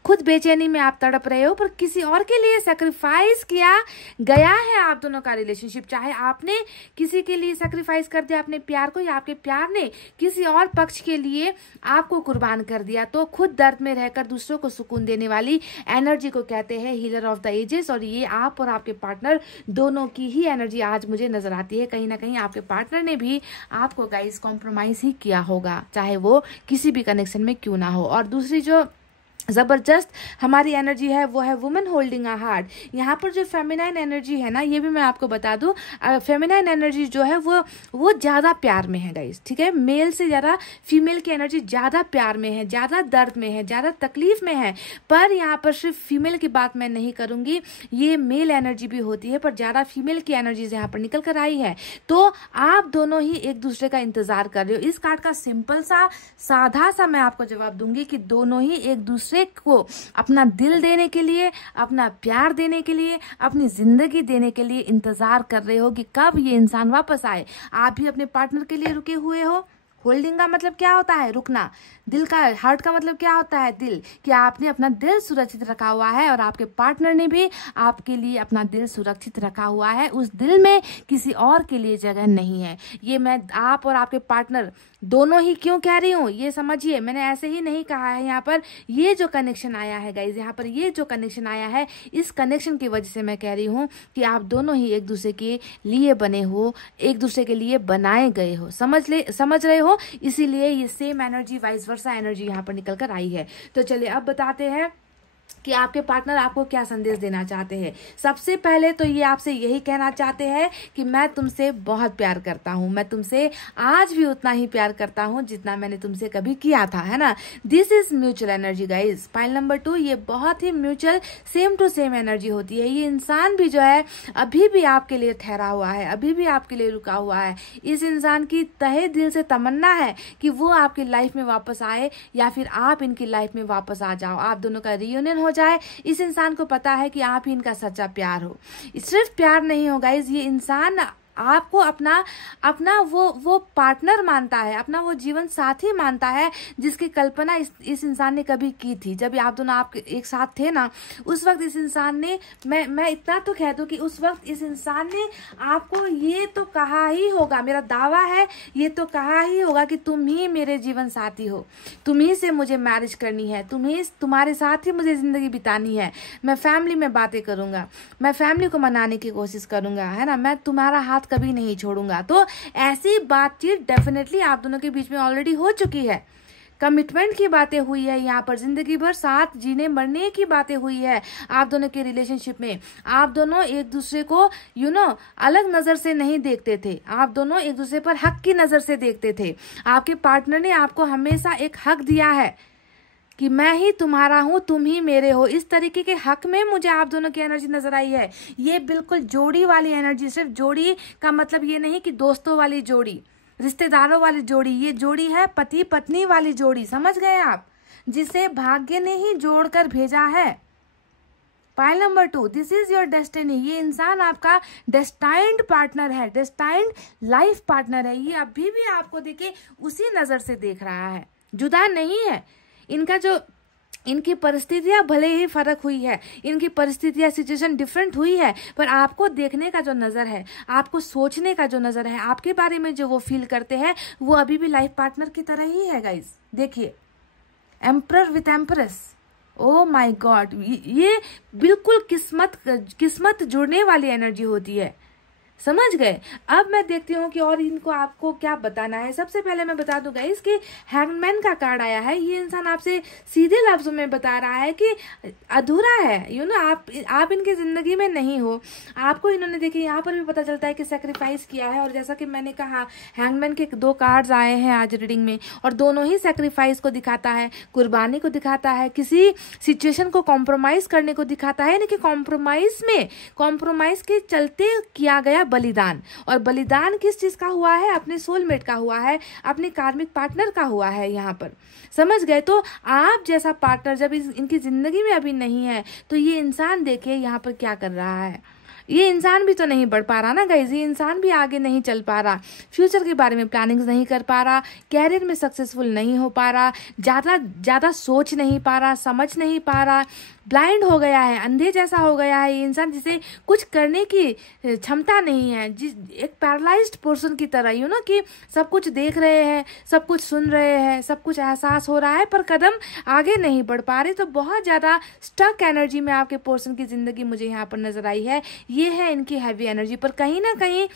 खुद बेचैनी में आप तड़प रहे हो, पर किसी और के लिए सेक्रीफाइस किया गया है आप दोनों का रिलेशनशिप। चाहे आपने किसी के लिए सेक्रीफाइस कर दिया अपने प्यार को, या आपके प्यार ने किसी और पक्ष के लिए आपको कुर्बान कर दिया, तो खुद दर्द में रहकर दूसरों को सुकून देने वाली एनर्जी को कहते हैं हीलर ऑफ द एजेस। और ये आप और आपके पार्टनर दोनों की ही एनर्जी आज मुझे नजर आती है। कहीं ना कहीं आपके पार्टनर ने भी आपको गाइस कॉम्प्रोमाइज ही किया होगा, चाहे वो किसी भी कनेक्शन में क्यों ना हो। और दूसरी जो जबरदस्त हमारी एनर्जी है वो है वुमेन होल्डिंग अ हार्ट। यहाँ पर जो फेमिनाइन एनर्जी है ना, ये भी मैं आपको बता दूं, फेमिनाइन एनर्जी जो है वो ज्यादा प्यार में है गाइस, ठीक है। मेल से ज्यादा फीमेल की एनर्जी ज्यादा प्यार में है, ज्यादा दर्द में है, ज्यादा तकलीफ में है। पर यहाँ पर सिर्फ फीमेल की बात मैं नहीं करूंगी, ये मेल एनर्जी भी होती है, पर ज्यादा फीमेल की एनर्जीज यहाँ पर निकल कर आई है। तो आप दोनों ही एक दूसरे का इंतजार कर रहे हो। इस कार्ड का सिंपल सा साधा सा मैं आपको जवाब दूंगी कि दोनों ही एक दूसरे को अपना दिल देने के लिए, अपना प्यार देने के लिए, अपनी जिंदगी देने के लिए इंतजार कर रहे हो कि कब ये इंसान वापस आए। आप भी अपने पार्टनर के लिए रुके हुए हो। होल्डिंग का मतलब क्या होता है, रुकना। दिल का, हार्ट का मतलब क्या होता है, दिल। कि आपने अपना दिल सुरक्षित रखा हुआ है और आपके पार्टनर ने भी आपके लिए अपना दिल सुरक्षित रखा हुआ है। उस दिल में किसी और के लिए जगह नहीं है। ये मैं आप और आपके पार्टनर दोनों ही क्यों कह रही हूँ ये समझिए, मैंने ऐसे ही नहीं कहा है। यहाँ पर ये जो कनेक्शन आया है गाइज, यहाँ पर ये जो कनेक्शन आया है, इस कनेक्शन की वजह से मैं कह रही हूँ कि आप दोनों ही एक दूसरे के लिए बने हो, एक दूसरे के लिए बनाए गए हो। समझ रहे हो, इसीलिए ये same energy vice versa energy यहाँ पर निकल कर आई है। तो चलिए अब बताते हैं कि आपके पार्टनर आपको क्या संदेश देना चाहते हैं। सबसे पहले तो ये आपसे यही कहना चाहते हैं कि मैं तुमसे बहुत प्यार करता हूँ, मैं तुमसे आज भी उतना ही प्यार करता हूँ जितना मैंने तुमसे कभी किया था, है ना। This is mutual energy guys. Pile number 2, ये बहुत ही mutual same to same energy होती है। ये इंसान भी जो है अभी भी आपके लिए ठहरा हुआ है, अभी भी आपके लिए रुका हुआ है। इस इंसान की तहे दिल से तमन्ना है कि वो आपकी लाइफ में वापस आए या फिर आप इनकी लाइफ में वापस आ जाओ, आप दोनों का रियूनियन हो जाए। इस इंसान को पता है कि आप ही इनका सच्चा प्यार हो। सिर्फ प्यार नहीं हो गाइज, ये इंसान आपको अपना वो पार्टनर मानता है, अपना वो जीवन साथी मानता है जिसकी कल्पना इस इंसान ने कभी की थी। जब आप दोनों आप एक साथ थे ना, उस वक्त इस इंसान ने, मैं इतना तो कह दूं कि उस वक्त इस इंसान ने आपको ये तो कहा ही होगा, मेरा दावा है ये तो कहा ही होगा कि तुम ही मेरे जीवन साथी हो, तुम ही से मुझे मैरिज करनी है, तुम्हारे साथ ही मुझे जिंदगी बितानी है। मैं फैमिली में बातें करूंगा, मैं फैमिली को मनाने की कोशिश करूंगा, है ना, मैं तुम्हारा हाथ कभी नहीं छोड़ूंगा। तो ऐसी बातचीत डेफिनेटली आप दोनों के बीच में ऑलरेडी हो चुकी है। कमिटमेंट की बातें हुई है, यहाँ पर जिंदगी भर साथ जीने मरने की बातें हुई है। आप दोनों के रिलेशनशिप में आप दोनों एक दूसरे को अलग नजर से नहीं देखते थे, आप दोनों एक दूसरे पर हक की नजर से देखते थे। आपके पार्टनर ने आपको हमेशा एक हक दिया है कि मैं ही तुम्हारा हूं, तुम ही मेरे हो। इस तरीके के हक में मुझे आप दोनों की एनर्जी नजर आई है। ये बिल्कुल जोड़ी वाली एनर्जी, सिर्फ जोड़ी का मतलब ये नहीं कि दोस्तों वाली जोड़ी, रिश्तेदारों वाली जोड़ी, ये जोड़ी है पति पत्नी वाली जोड़ी, समझ गए आप, जिसे भाग्य ने ही जोड़कर भेजा है। Pile number 2, this is your destiny. ये इंसान आपका डेस्टाइंड पार्टनर है, डेस्टाइंड लाइफ पार्टनर है। ये अभी भी आपको देखे उसी नजर से देख रहा है, जुदा नहीं है। इनकी परिस्थितियां भले ही फर्क हुई है, इनकी परिस्थितियां सिचुएशन डिफरेंट हुई है, पर आपको देखने का जो नजर है, आपको सोचने का जो नजर है, आपके बारे में जो वो फील करते हैं, वो अभी भी लाइफ पार्टनर की तरह ही है गाइस। देखिए, emperor with empress, oh my God, ये बिल्कुल किस्मत जुड़ने वाली एनर्जी होती है। समझ गए। अब मैं देखती हूँ कि और इनको आपको क्या बताना है। सबसे पहले मैं बता दूं गाइस कि हैंगमैन का कार्ड आया है। ये इंसान आपसे सीधे लफ्जों में बता रहा है कि अधूरा है, यू नो, आप इनकी जिंदगी में नहीं हो। आपको इन्होंने, देखिए यहाँ पर भी पता चलता है कि सेक्रीफाइस किया है। और जैसा कि मैंने कहा, हैंगमैन के 2 कार्ड्स आए हैं आज रीडिंग में, और दोनों ही सेक्रीफाइस को दिखाता है, कुर्बानी को दिखाता है, किसी सिचुएशन को कॉम्प्रोमाइज करने को दिखाता है, यानी कि कॉम्प्रोमाइज के चलते किया गया बलिदान। और बलिदान किस चीज का हुआ है? अपने सोलमेट का हुआ है, अपने कार्मिक पार्टनर का हुआ है यहाँ पर। समझ गए। तो आप जैसा पार्टनर जब इनकी जिंदगी में अभी नहीं है, तो ये इंसान देखिए यहाँ पर क्या कर रहा है। ये इंसान भी तो नहीं बढ़ पा रहा ना गाइज, ये इंसान भी आगे नहीं चल पा रहा, फ्यूचर के बारे में प्लानिंग्स नहीं कर पा रहा, कैरियर में सक्सेसफुल नहीं हो पा रहा, ज्यादा सोच नहीं पा रहा, समझ नहीं पा रहा, ब्लाइंड हो गया है, अंधे जैसा हो गया है ये इंसान, जिसे कुछ करने की क्षमता नहीं है, एक पैरालाइज्ड पर्सन की तरह, यू नो, कि सब कुछ देख रहे हैं, सब कुछ सुन रहे हैं, सब कुछ एहसास हो रहा है, पर कदम आगे नहीं बढ़ पा रहे। तो बहुत ज्यादा स्टक एनर्जी में आपके पर्सन की जिंदगी मुझे यहाँ पर नजर आई है। ये है इनकी हैवी एनर्जी। पर कहीं ना कहीं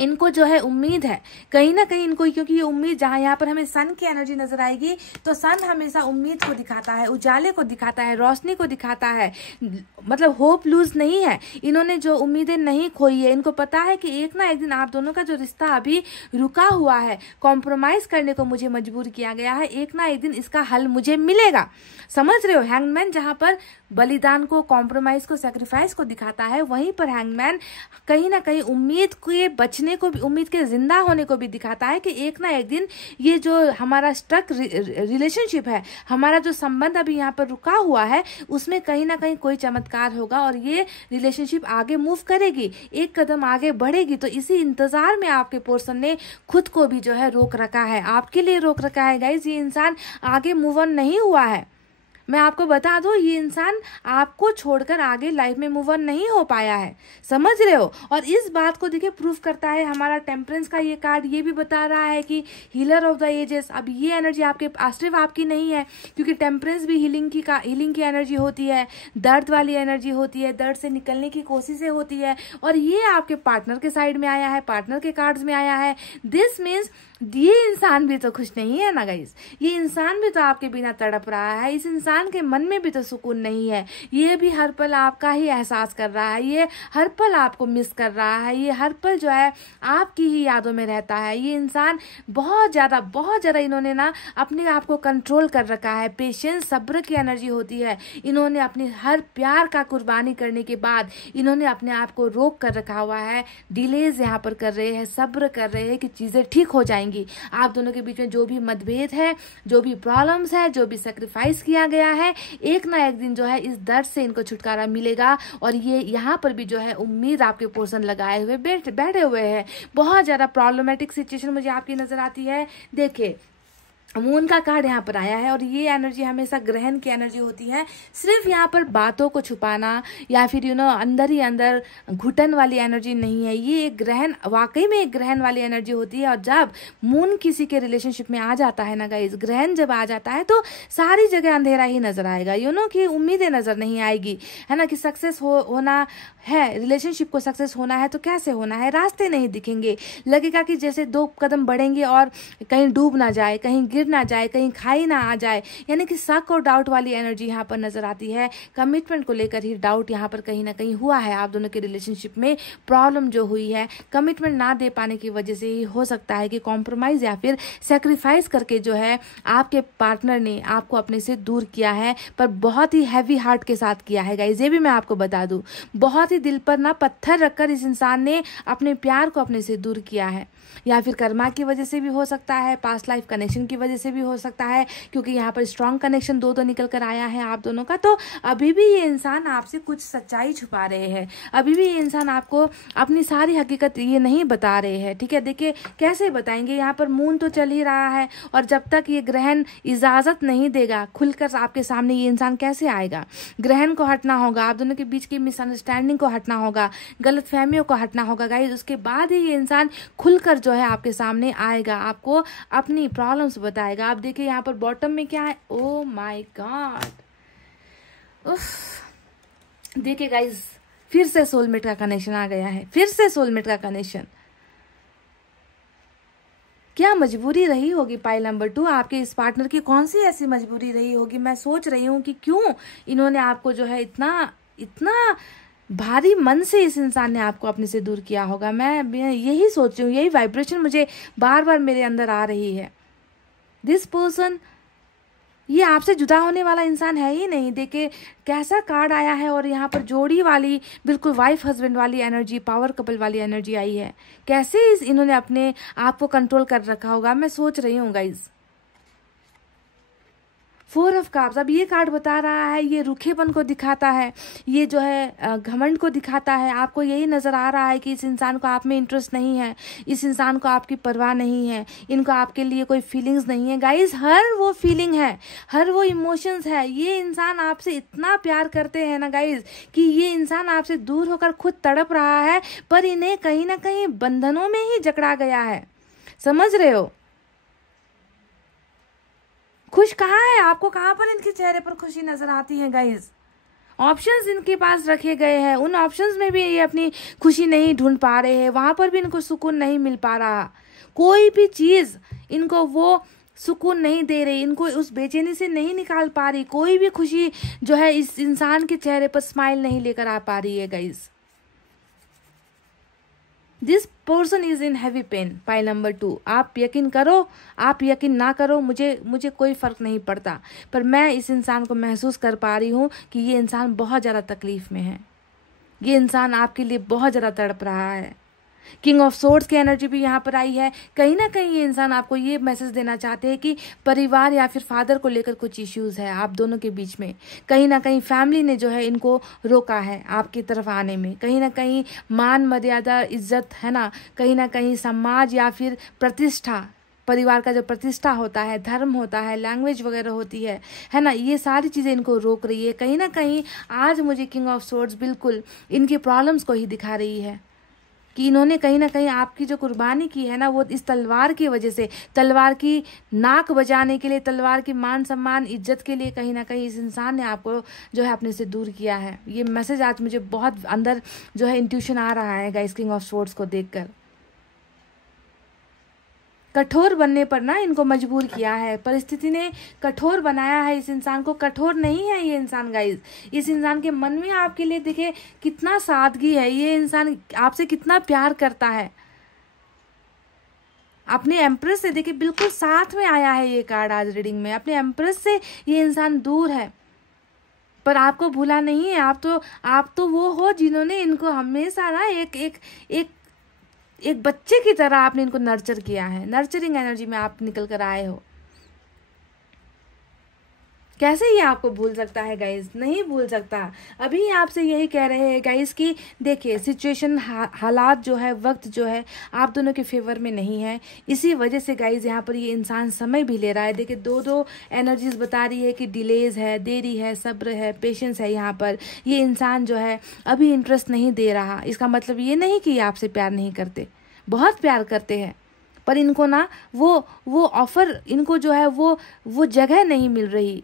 इनको जो है उम्मीद है, कहीं ना कहीं इनको, क्योंकि ये उम्मीद, जहां यहाँ पर हमें सन की एनर्जी नजर आएगी, तो सन हमेशा उम्मीद को दिखाता है, उजाले को दिखाता है, रोशनी को दिखाता है, मतलब होप लूज नहीं है। इन्होंने जो उम्मीदें नहीं खोई है, इनको पता है कि एक ना एक दिन आप दोनों का जो रिश्ता अभी रुका हुआ है, कॉम्प्रोमाइज करने को मुझे मजबूर किया गया है, एक ना एक दिन इसका हल मुझे मिलेगा। समझ रहे हो? हैंगमैन जहां पर बलिदान को, कॉम्प्रोमाइज को, सेक्रीफाइस को दिखाता है, वहीं पर हैंगमैन कहीं ना कहीं उम्मीद के बचने को भी, उम्मीद के जिंदा होने को भी दिखाता है कि एक ना एक दिन ये जो हमारा स्टक रिलेशनशिप है, हमारा जो संबंध अभी यहाँ पर रुका हुआ है, उसमें कहीं ना कहीं कोई चमत्कार होगा और ये रिलेशनशिप आगे मूव करेगी, एक कदम आगे बढ़ेगी। तो इसी इंतजार में आपके पर्सन ने खुद को भी जो है रोक रखा है, आपके लिए रोक रखा है गाइज। ये इंसान आगे मूव ऑन नहीं हुआ है। मैं आपको बता दूं, ये इंसान आपको छोड़कर आगे लाइफ में मूव ऑन नहीं हो पाया है। समझ रहे हो? और इस बात को देखिए प्रूफ करता है हमारा टेम्परेंस का ये कार्ड। ये भी बता रहा है कि हीलर ऑफ द एजेस। अब ये एनर्जी आपके सिर्फ आपकी नहीं है, क्योंकि टेम्परेंस भी हीलिंग की एनर्जी होती है, दर्द वाली एनर्जी होती है, दर्द से निकलने की कोशिशें होती है। और ये आपके पार्टनर के साइड में आया है, पार्टनर के कार्ड्स में आया है। दिस मीन्स ये इंसान भी तो खुश नहीं है ना गाइस, ये इंसान भी तो आपके बिना तड़प रहा है, इस इंसान के मन में भी तो सुकून नहीं है, ये भी हर पल आपका ही एहसास कर रहा है, ये हर पल आपको मिस कर रहा है, ये हर पल जो है आपकी ही यादों में रहता है। ये इंसान बहुत ज्यादा इन्होंने ना अपने आप को कंट्रोल कर रखा है। पेशेंस, सब्र की एनर्जी होती है। इन्होंने अपने हर प्यार का कुर्बानी करने के बाद इन्होंने अपने आप को रोक कर रखा हुआ है, डिलेज यहाँ पर कर रहे हैं, सब्र कर रहे हैं कि चीजें ठीक हो जाएंगी। आप दोनों के बीच में जो भी मतभेद है, जो भी प्रॉब्लम्स है, जो भी सैक्रिफाइस किया गया है, एक ना एक दिन जो है इस दर्द से इनको छुटकारा मिलेगा। और ये यहाँ पर भी जो है उम्मीद आपके पर्सन लगाए हुए बैठे हुए हैं। बहुत ज्यादा प्रॉब्लमेटिक सिचुएशन मुझे आपकी नजर आती है। देखिए, मून का कार्ड यहाँ पर आया है और ये एनर्जी हमेशा ग्रहण की एनर्जी होती है। सिर्फ यहाँ पर बातों को छुपाना या फिर अंदर ही अंदर घुटन वाली एनर्जी नहीं है। ये एक ग्रहण, वाकई में एक ग्रहण वाली एनर्जी होती है। और जब मून किसी के रिलेशनशिप में आ जाता है ना गाइस, ग्रहण जब आ जाता है तो सारी जगह अंधेरा ही नजर आएगा। कि उम्मीदें नजर नहीं आएगी, है ना, कि सक्सेस होना है, रिलेशनशिप को सक्सेस होना है तो कैसे होना है, रास्ते नहीं दिखेंगे। लगेगा कि जैसे 2 कदम बढ़ेंगे और कहीं डूब ना जाए, कहीं गिर ना जाए, कहीं खाई ना आ जाए, यानी कि शक और डाउट वाली एनर्जी यहाँ पर नजर आती है। कमिटमेंट को लेकर ही डाउट यहाँ पर कहीं ना कहीं हुआ है। आप दोनों के रिलेशनशिप में प्रॉब्लम जो हुई है, कमिटमेंट ना दे पाने की वजह से ही हो सकता है कि कॉम्प्रोमाइज या फिर सेक्रीफाइस करके जो है आपके पार्टनर ने आपको अपने से दूर किया है, पर बहुत ही हैवी हार्ट के साथ किया है गाइस। ये भी मैं आपको बता दूं, बहुत ही दिल पर ना पत्थर रखकर इस इंसान ने अपने प्यार को अपने से दूर किया है। या फिर कर्मा की वजह से भी हो सकता है, पास्ट लाइफ कनेक्शन की वजह से भी हो सकता है, क्योंकि यहाँ पर स्ट्रॉन्ग कनेक्शन 2 निकल कर आया है आप दोनों का। तो अभी भी ये इंसान आपसे कुछ सच्चाई छुपा रहे हैं, अभी भी ये इंसान आपको अपनी सारी हकीकत ये नहीं बता रहे हैं। ठीक है, देखिए कैसे बताएंगे, यहाँ पर मून तो चल ही रहा है और जब तक ये ग्रहण इजाजत नहीं देगा खुलकर आपके सामने, ये इंसान कैसे आएगा। ग्रहण को हटना होगा, आप दोनों के बीच की मिसअंडरस्टैंडिंग को हटना होगा, गलतफहमियों को हटना होगा गाइस। उसके बाद ही ये इंसान खुलकर जो है आपके सामने आएगा, आपको अपनी प्रॉब्लम्स बताएगा। आप देखिए यहाँ पर बॉटम में क्या है, ओ माय गॉड, देखिए गाइस, फिर से सोलमेट का कनेक्शन आ गया है, फिर से सोलमेट का कनेक्शन। क्या मजबूरी रही होगी पाइल नंबर 2, आपके इस पार्टनर की कौन सी ऐसी मजबूरी रही होगी? मैं सोच रही हूँ कि क्यों इन्होंने आपको जो है इतना इतना भारी मन से इस इंसान ने आपको अपने से दूर किया होगा। मैं यही सोच रही हूँ, यही वाइब्रेशन मुझे बार बार मेरे अंदर आ रही है। दिस पर्सन, ये आपसे जुदा होने वाला इंसान है ही नहीं। देखिए कैसा कार्ड आया है, और यहाँ पर जोड़ी वाली बिल्कुल वाइफ हस्बैंड वाली एनर्जी, पावर कपल वाली एनर्जी आई है। कैसे इन्होंने अपने आप को कंट्रोल कर रखा होगा, मैं सोच रही हूँ गाइज। 4 ऑफ कप्स, अब ये कार्ड बता रहा है, ये रूखेपन को दिखाता है, ये जो है घमंड को दिखाता है। आपको यही नजर आ रहा है कि इस इंसान को आप में इंटरेस्ट नहीं है, इस इंसान को आपकी परवाह नहीं है, इनको आपके लिए कोई फीलिंग्स नहीं है। गाइज हर वो फीलिंग है, हर वो इमोशंस है। ये इंसान आपसे इतना प्यार करते हैं ना गाइज, कि ये इंसान आपसे दूर होकर खुद तड़प रहा है, पर इन्हें कहीं ना कहीं बंधनों में ही जकड़ा गया है। समझ रहे हो? खुश कहाँ है? आपको कहाँ पर इनके चेहरे पर खुशी नजर आती है गाइज? ऑप्शंस इनके पास रखे गए हैं, उन ऑप्शंस में भी ये अपनी खुशी नहीं ढूंढ पा रहे हैं, वहां पर भी इनको सुकून नहीं मिल पा रहा। कोई भी चीज इनको वो सुकून नहीं दे रही, इनको उस बेचैनी से नहीं निकाल पा रही। कोई भी खुशी जो है इस इंसान के चेहरे पर स्माइल नहीं लेकर आ पा रही है guys. This person is in heavy pain, pile number 2। आप यकीन करो, आप यकीन ना करो, मुझे कोई फर्क नहीं पड़ता, पर मैं इस इंसान को महसूस कर पा रही हूँ कि ये इंसान बहुत ज़्यादा तकलीफ में है। ये इंसान आपके लिए बहुत ज़्यादा तड़प रहा है। किंग ऑफ सोर्ड्स की एनर्जी भी यहाँ पर आई है। कहीं ना कहीं ये इंसान आपको ये मैसेज देना चाहते हैं कि परिवार या फिर फादर को लेकर कुछ इश्यूज है आप दोनों के बीच में। कहीं ना कहीं फैमिली ने जो है इनको रोका है आपकी तरफ आने में। कहीं ना कहीं मान मर्यादा इज्जत है ना, कहीं ना कहीं समाज या फिर प्रतिष्ठा, परिवार का जो प्रतिष्ठा होता है, धर्म होता है, लैंग्वेज वगैरह होती है ना, ये सारी चीज़ें इनको रोक रही है। कहीं ना कहीं आज मुझे किंग ऑफ सोर्ड्स बिल्कुल इनकी प्रॉब्लम्स को ही दिखा रही है कि इन्होंने कहीं ना कहीं आपकी जो कुर्बानी की है ना, वो इस तलवार की वजह से, तलवार की नाक बजाने के लिए, तलवार की मान सम्मान इज्जत के लिए कहीं ना कहीं इस इंसान ने आपको जो है अपने से दूर किया है। ये मैसेज आज मुझे बहुत अंदर जो है इंट्यूशन आ रहा है गाइस, किंग ऑफ सोर्ड्स को देखकर। कठोर बनने पर ना इनको मजबूर किया है, परिस्थिति ने कठोर बनाया है इस इंसान को। कठोर नहीं है ये इंसान गाइज, इस इंसान के मन में आपके लिए देखिए कितना सादगी है। ये इंसान आपसे कितना प्यार करता है। अपने एम्प्रेस से देखिए बिल्कुल साथ में आया है ये कार्ड आज रीडिंग में। अपने एम्प्रेस से ये इंसान दूर है, पर आपको भूला नहीं है। आप तो वो हो जिन्होंने इनको हमेशा ना एक बच्चे की तरह आपने इनको नर्चर किया है। नर्चरिंग एनर्जी में आप निकल कर आए हो। कैसे ये आपको भूल सकता है गाइज? नहीं भूल सकता। अभी आपसे यही कह रहे हैं गाइज कि देखिए सिचुएशन, हालात जो है, वक्त जो है आप दोनों के फेवर में नहीं है। इसी वजह से गाइज यहाँ पर ये इंसान समय भी ले रहा है। देखिए दो एनर्जीज बता रही है कि डिलेज है, देरी है, सब्र है, पेशेंस है। यहाँ पर ये इंसान जो है अभी इंटरेस्ट नहीं दे रहा। इसका मतलब ये नहीं कि ये आपसे प्यार नहीं करते, बहुत प्यार करते हैं, पर इनको ना वो ऑफर, इनको जो है वो जगह नहीं मिल रही,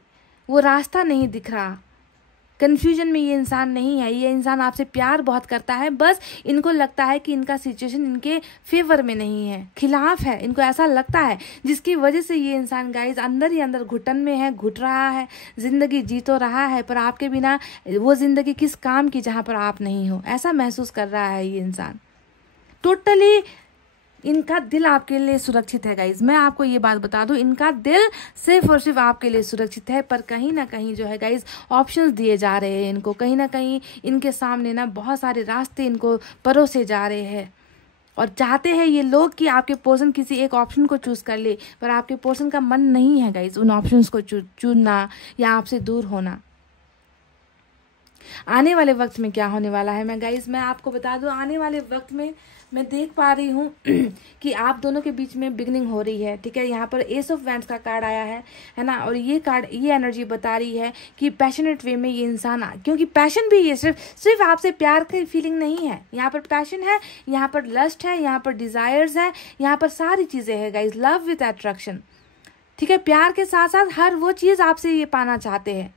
वो रास्ता नहीं दिख रहा। कन्फ्यूजन में ये इंसान नहीं है। ये इंसान आपसे प्यार बहुत करता है, बस इनको लगता है कि इनका सिचुएशन इनके फेवर में नहीं है, खिलाफ है, इनको ऐसा लगता है, जिसकी वजह से ये इंसान गाइज अंदर ही अंदर घुटन में है, घुट रहा है, जिंदगी जी तो रहा है, पर आपके बिना वो जिंदगी किस काम की जहाँ पर आप नहीं हो, ऐसा महसूस कर रहा है ये इंसान। टोटली इनका दिल आपके लिए सुरक्षित है गाइज। मैं आपको ये बात बता दूं, इनका दिल सिर्फ और सिर्फ आपके लिए सुरक्षित है, पर कहीं ना कहीं जो है गाइज ऑप्शंस दिए जा रहे हैं इनको। कहीं ना कहीं इनके सामने ना बहुत सारे रास्ते इनको परोसे जा रहे हैं, और चाहते हैं ये लोग कि आपके पर्सन किसी एक ऑप्शन को चूज कर ले, पर आपके पर्सन का मन नहीं है गाइज उन ऑप्शंस को चुनना या आपसे दूर होना। आने वाले वक्त में क्या होने वाला है मैं आपको बता दूं, आने वाले वक्त में मैं देख पा रही हूँ कि आप दोनों के बीच में बिगनिंग हो रही है। ठीक है, यहाँ पर एस ऑफ वैंड्स का कार्ड आया है ना, और ये कार्ड, ये एनर्जी बता रही है कि पैशनेट वे में ये इंसान, क्योंकि पैशन भी ये सिर्फ आपसे प्यार की फीलिंग नहीं है, यहाँ पर पैशन है, यहाँ पर लस्ट है, यहाँ पर डिजायर्स है, यहाँ पर सारी चीजें है गाइज। लव विथ अट्रैक्शन, ठीक है, प्यार के साथ साथ हर वो चीज आपसे ये पाना चाहते हैं,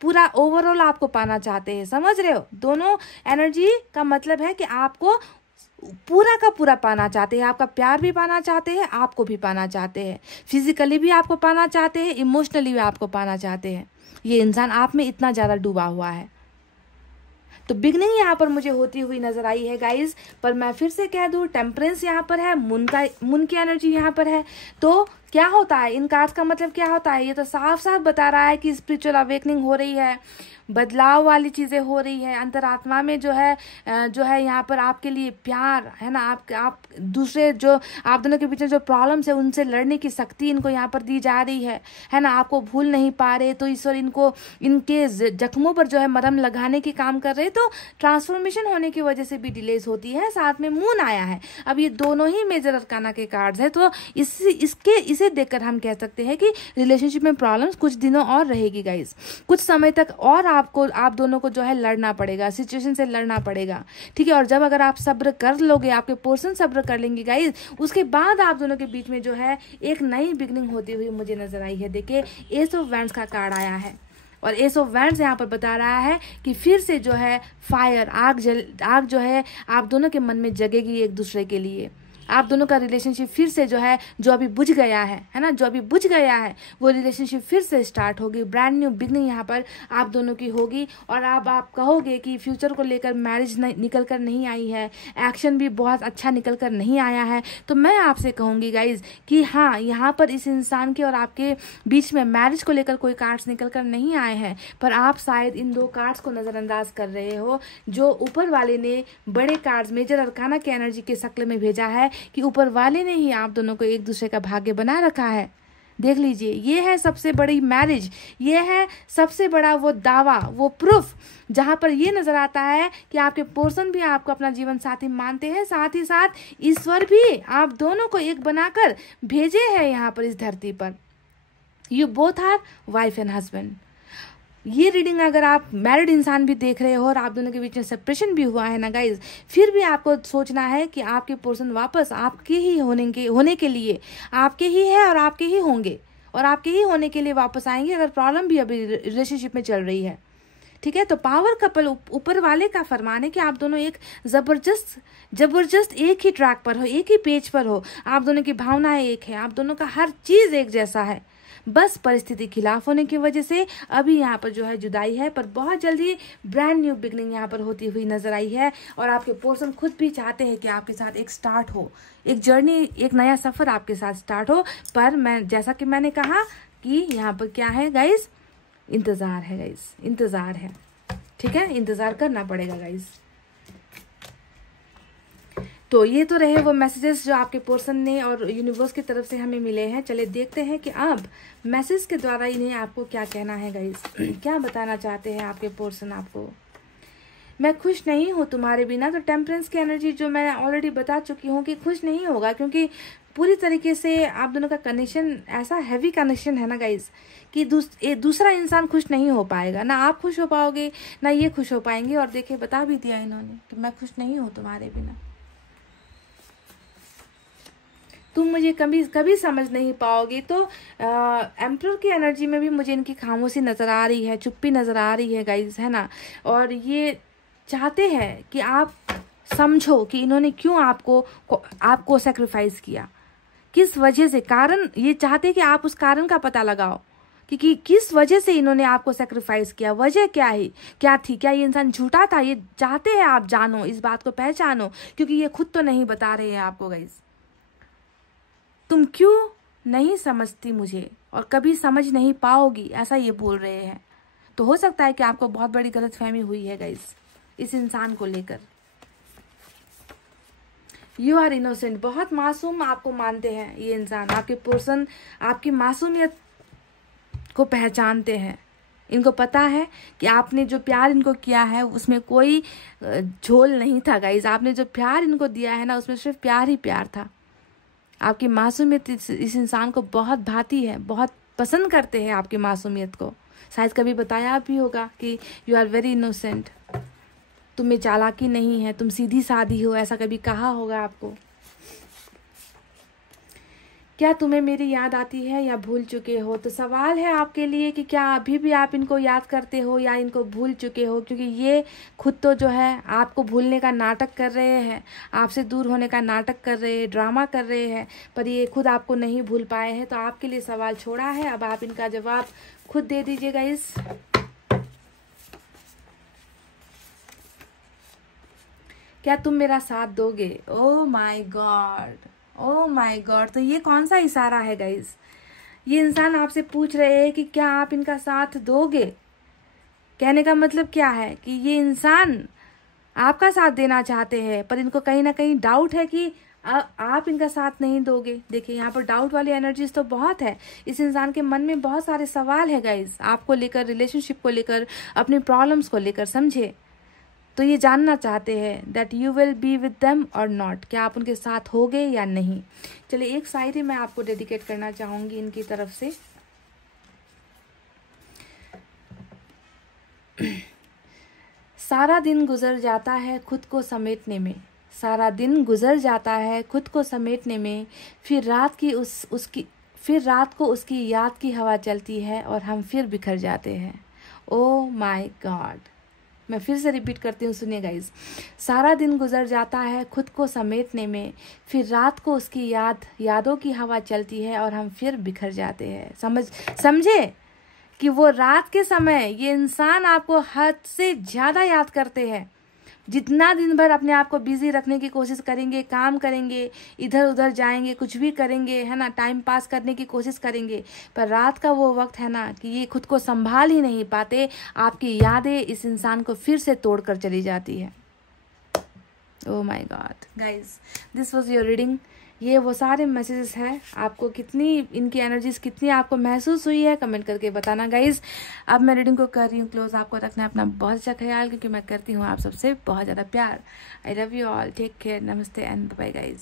पूरा ओवरऑल आपको पाना चाहते हैं, समझ रहे हो। दोनों एनर्जी का मतलब है कि आपको पूरा का पूरा पाना चाहते हैं, आपका प्यार भी पाना चाहते हैं, आपको भी पाना चाहते हैं, फिजिकली भी आपको पाना चाहते हैं, इमोशनली भी आपको पाना चाहते हैं। ये इंसान आप में इतना ज़्यादा डूबा हुआ है। तो बिगनिंग यहाँ पर मुझे होती हुई नजर आई है गाइज। पर मैं फिर से कह दूँ, टेम्परेंस यहाँ पर है, मून की एनर्जी यहाँ पर है। तो क्या होता है, इन कार्ड्स का मतलब क्या होता है, ये तो साफ साफ बता रहा है कि स्पिरिचुअल अवेकनिंग हो रही है, बदलाव वाली चीज़ें हो रही है। अंतरात्मा में जो है यहाँ पर आपके लिए प्यार है ना, आप दूसरे जो आप दोनों के बीच में जो प्रॉब्लम्स है उनसे लड़ने की शक्ति इनको यहाँ पर दी जा रही है ना। आपको भूल नहीं पा रहे तो ईश्वर इनको इनके जख्मों पर जो है मरहम लगाने की काम कर रहे। तो ट्रांसफॉर्मेशन होने की वजह से भी डिलेस होती है। साथ में मून आया है, अब ये दोनों ही मेजर अरकाना के कार्ड्स है। तो इसे देखकर हम कह सकते हैं कि रिलेशनशिप में प्रॉब्लम्स कुछ दिनों और रहेगी गाइज, कुछ समय तक और आप दोनों को जो है लड़ना पड़ेगा, सिचुएशन से लड़ना पड़ेगा, ठीक है। और जब अगर आप सब्र कर लोगे, आपके पर्सन सब्र कर लेंगे गाइज, उसके बाद आप दोनों के बीच में जो है एक नई बिगनिंग होती हुई मुझे नजर आई है। देखिए एस ऑफ वैंड्स का कार्ड आया है और एस ऑफ वैंड्स यहाँ पर बता रहा है कि फिर से जो है फायर, आग जो है आप दोनों के मन में जगेगी एक दूसरे के लिए। आप दोनों का रिलेशनशिप फिर से जो है, जो अभी बुझ गया है ना, जो अभी बुझ गया है वो रिलेशनशिप फिर से स्टार्ट होगी। ब्रांड न्यू बिगनिंग यहाँ पर आप दोनों की होगी। और आप कहोगे कि फ्यूचर को लेकर मैरिज निकल कर नहीं आई है, एक्शन भी बहुत अच्छा निकल कर नहीं आया है। तो मैं आपसे कहूँगी गाइज कि हाँ, यहाँ पर इस इंसान के और आपके बीच में मैरिज को लेकर कोई कार्ड्स निकल कर नहीं आए हैं, पर आप शायद इन दो कार्ड्स को नज़रअंदाज कर रहे हो जो ऊपर वाले ने बड़े कार्ड्स मेजर अरकाना की एनर्जी के शक्ल में भेजा है कि ऊपर वाले ने ही आप दोनों को एक दूसरे का भाग्य बना रखा है। देख लीजिए, ये है सबसे बड़ी मैरिज, ये है सबसे बड़ा वो दावा, वो प्रूफ, जहां पर ये नजर आता है कि आपके पर्सन भी आपको अपना जीवन साथी मानते हैं, साथ ही साथ ईश्वर भी आप दोनों को एक बनाकर भेजे हैं यहाँ पर इस धरती पर। You both are wife and husband. ये रीडिंग अगर आप मैरिड इंसान भी देख रहे हो और आप दोनों के बीच में सेपरेशन भी हुआ है ना गाइज, फिर भी आपको सोचना है कि आपके पर्सन वापस आपके ही होने के लिए आपके ही है और आपके ही होंगे और आपके ही होने के लिए वापस आएंगे, अगर प्रॉब्लम भी अभी रिलेशनशिप में चल रही है, ठीक है। तो पावर कपल ऊपर वाले का फरमान है कि आप दोनों एक जबरदस्त एक ही ट्रैक पर हो, एक ही पेज पर हो, आप दोनों की भावनाएं एक है, आप दोनों का हर चीज एक जैसा है। बस परिस्थिति खिलाफ होने की वजह से अभी यहाँ पर जो है जुदाई है, पर बहुत जल्दी ब्रांड न्यू बिगनिंग यहाँ पर होती हुई नजर आई है। और आपके पर्सन खुद भी चाहते हैं कि आपके साथ एक स्टार्ट हो, एक जर्नी, एक नया सफर आपके साथ स्टार्ट हो। पर मैं जैसा कि मैंने कहा कि यहाँ पर क्या है गाइज, इंतजार है गाइज, इंतजार है, ठीक है, इंतजार करना पड़ेगा गाइज। तो ये तो रहे वो मैसेजेस जो आपके पर्सन ने और यूनिवर्स की तरफ से हमें मिले हैं। चले देखते हैं कि अब मैसेज के द्वारा इन्हें आपको क्या कहना है गाइस, क्या बताना चाहते हैं आपके पर्सन आपको। मैं खुश नहीं हूँ तुम्हारे बिना। तो टेम्परेंस की एनर्जी जो मैं ऑलरेडी बता चुकी हूँ कि खुश नहीं होगा, क्योंकि पूरी तरीके से आप दोनों का कनेक्शन ऐसा हैवी कनेक्शन है ना गाइस कि दूसरा इंसान खुश नहीं हो पाएगा, ना आप खुश हो पाओगे ना ये खुश हो पाएंगे। और देखिए बता भी दिया इन्होंने कि मैं खुश नहीं हूँ तुम्हारे बिना, तुम मुझे कभी समझ नहीं पाओगे। तो एम्परर की एनर्जी में भी मुझे इनकी खामोशी नजर आ रही है, चुप्पी नजर आ रही है गाइस, है ना। और ये चाहते हैं कि आप समझो कि इन्होंने क्यों आपको सेक्रीफाइस किया, किस वजह से, कारण ये चाहते कि आप उस कारण का पता लगाओ कि किस वजह से इन्होंने आपको सेक्रीफाइस किया, वजह क्या थी, क्या ये इंसान झूठा था। ये चाहते हैं आप जानो, इस बात को पहचानो, क्योंकि ये खुद तो नहीं बता रहे हैं आपको गाइस। तुम क्यों नहीं समझती मुझे और कभी समझ नहीं पाओगी, ऐसा ये बोल रहे हैं। तो हो सकता है कि आपको बहुत बड़ी गलतफहमी हुई है गाइस इस इंसान को लेकर। यू आर इनोसेंट, बहुत मासूम आपको मानते हैं ये इंसान। आपके पर्सन आपकी मासूमियत को पहचानते हैं। इनको पता है कि आपने जो प्यार इनको किया है उसमें कोई झोल नहीं था गाइस। आपने जो प्यार इनको दिया है ना, उसमें सिर्फ प्यार ही प्यार था। आपकी मासूमियत इस इंसान को बहुत भाती है, बहुत पसंद करते हैं आपकी मासूमियत को। शायद कभी बताया भी होगा कि यू आर वेरी इनोसेंट, तुम्हें चालाकी नहीं है, तुम सीधी सादी हो, ऐसा कभी कहा होगा आपको। क्या तुम्हें मेरी याद आती है या भूल चुके हो? तो सवाल है आपके लिए कि क्या अभी भी आप इनको याद करते हो या इनको भूल चुके हो, क्योंकि ये खुद तो जो है आपको भूलने का नाटक कर रहे हैं, आपसे दूर होने का नाटक कर रहे हैं, ड्रामा कर रहे हैं, पर ये खुद आपको नहीं भूल पाए हैं। तो आपके लिए सवाल छोड़ा है, अब आप इनका जवाब खुद दे दीजिएगा। क्या तुम मेरा साथ दोगे? Oh my God, oh my God. तो ये कौन सा इशारा है गाइस? ये इंसान आपसे पूछ रहे हैं कि क्या आप इनका साथ दोगे। कहने का मतलब क्या है कि ये इंसान आपका साथ देना चाहते हैं, पर इनको कहीं ना कहीं डाउट है कि आप इनका साथ नहीं दोगे। देखिए यहाँ पर डाउट वाली एनर्जीज तो बहुत है। इस इंसान के मन में बहुत सारे सवाल है गाइस, आपको लेकर, रिलेशनशिप को लेकर, अपनी प्रॉब्लम्स को लेकर, समझे। तो ये जानना चाहते हैं that you will be with them और नॉट, क्या आप उनके साथ होगे या नहीं। चलिए एक शायरी मैं आपको डेडिकेट करना चाहूंगी इनकी तरफ से। सारा दिन गुजर जाता है खुद को समेटने में, सारा दिन गुजर जाता है खुद को समेटने में, फिर रात को उसकी याद की हवा चलती है और हम फिर बिखर जाते हैं। ओ माय गॉड, मैं फिर से रिपीट करती हूँ, सुनिए गाइज। सारा दिन गुजर जाता है खुद को समेटने में, फिर रात को उसकी यादों की हवा चलती है और हम फिर बिखर जाते हैं। समझे कि वो रात के समय ये इंसान आपको हद से ज़्यादा याद करते हैं। जितना दिन भर अपने आप को बिजी रखने की कोशिश करेंगे, काम करेंगे, इधर उधर जाएंगे, कुछ भी करेंगे, है ना, टाइम पास करने की कोशिश करेंगे, पर रात का वो वक्त है ना कि ये खुद को संभाल ही नहीं पाते। आपकी यादें इस इंसान को फिर से तोड़ कर चली जाती है। Oh my God guys, this was your reading. ये वो सारे मैसेजेस हैं। आपको कितनी इनकी एनर्जीज कितनी आपको महसूस हुई है, कमेंट करके बताना गाइज। अब मैं रीडिंग को कर रही हूँ क्लोज। आपको रखना है अपना बहुत अच्छा ख्याल, क्योंकि मैं करती हूँ आप सबसे बहुत ज़्यादा प्यार। I love you all, take care, नमस्ते एंड बाय गाइज।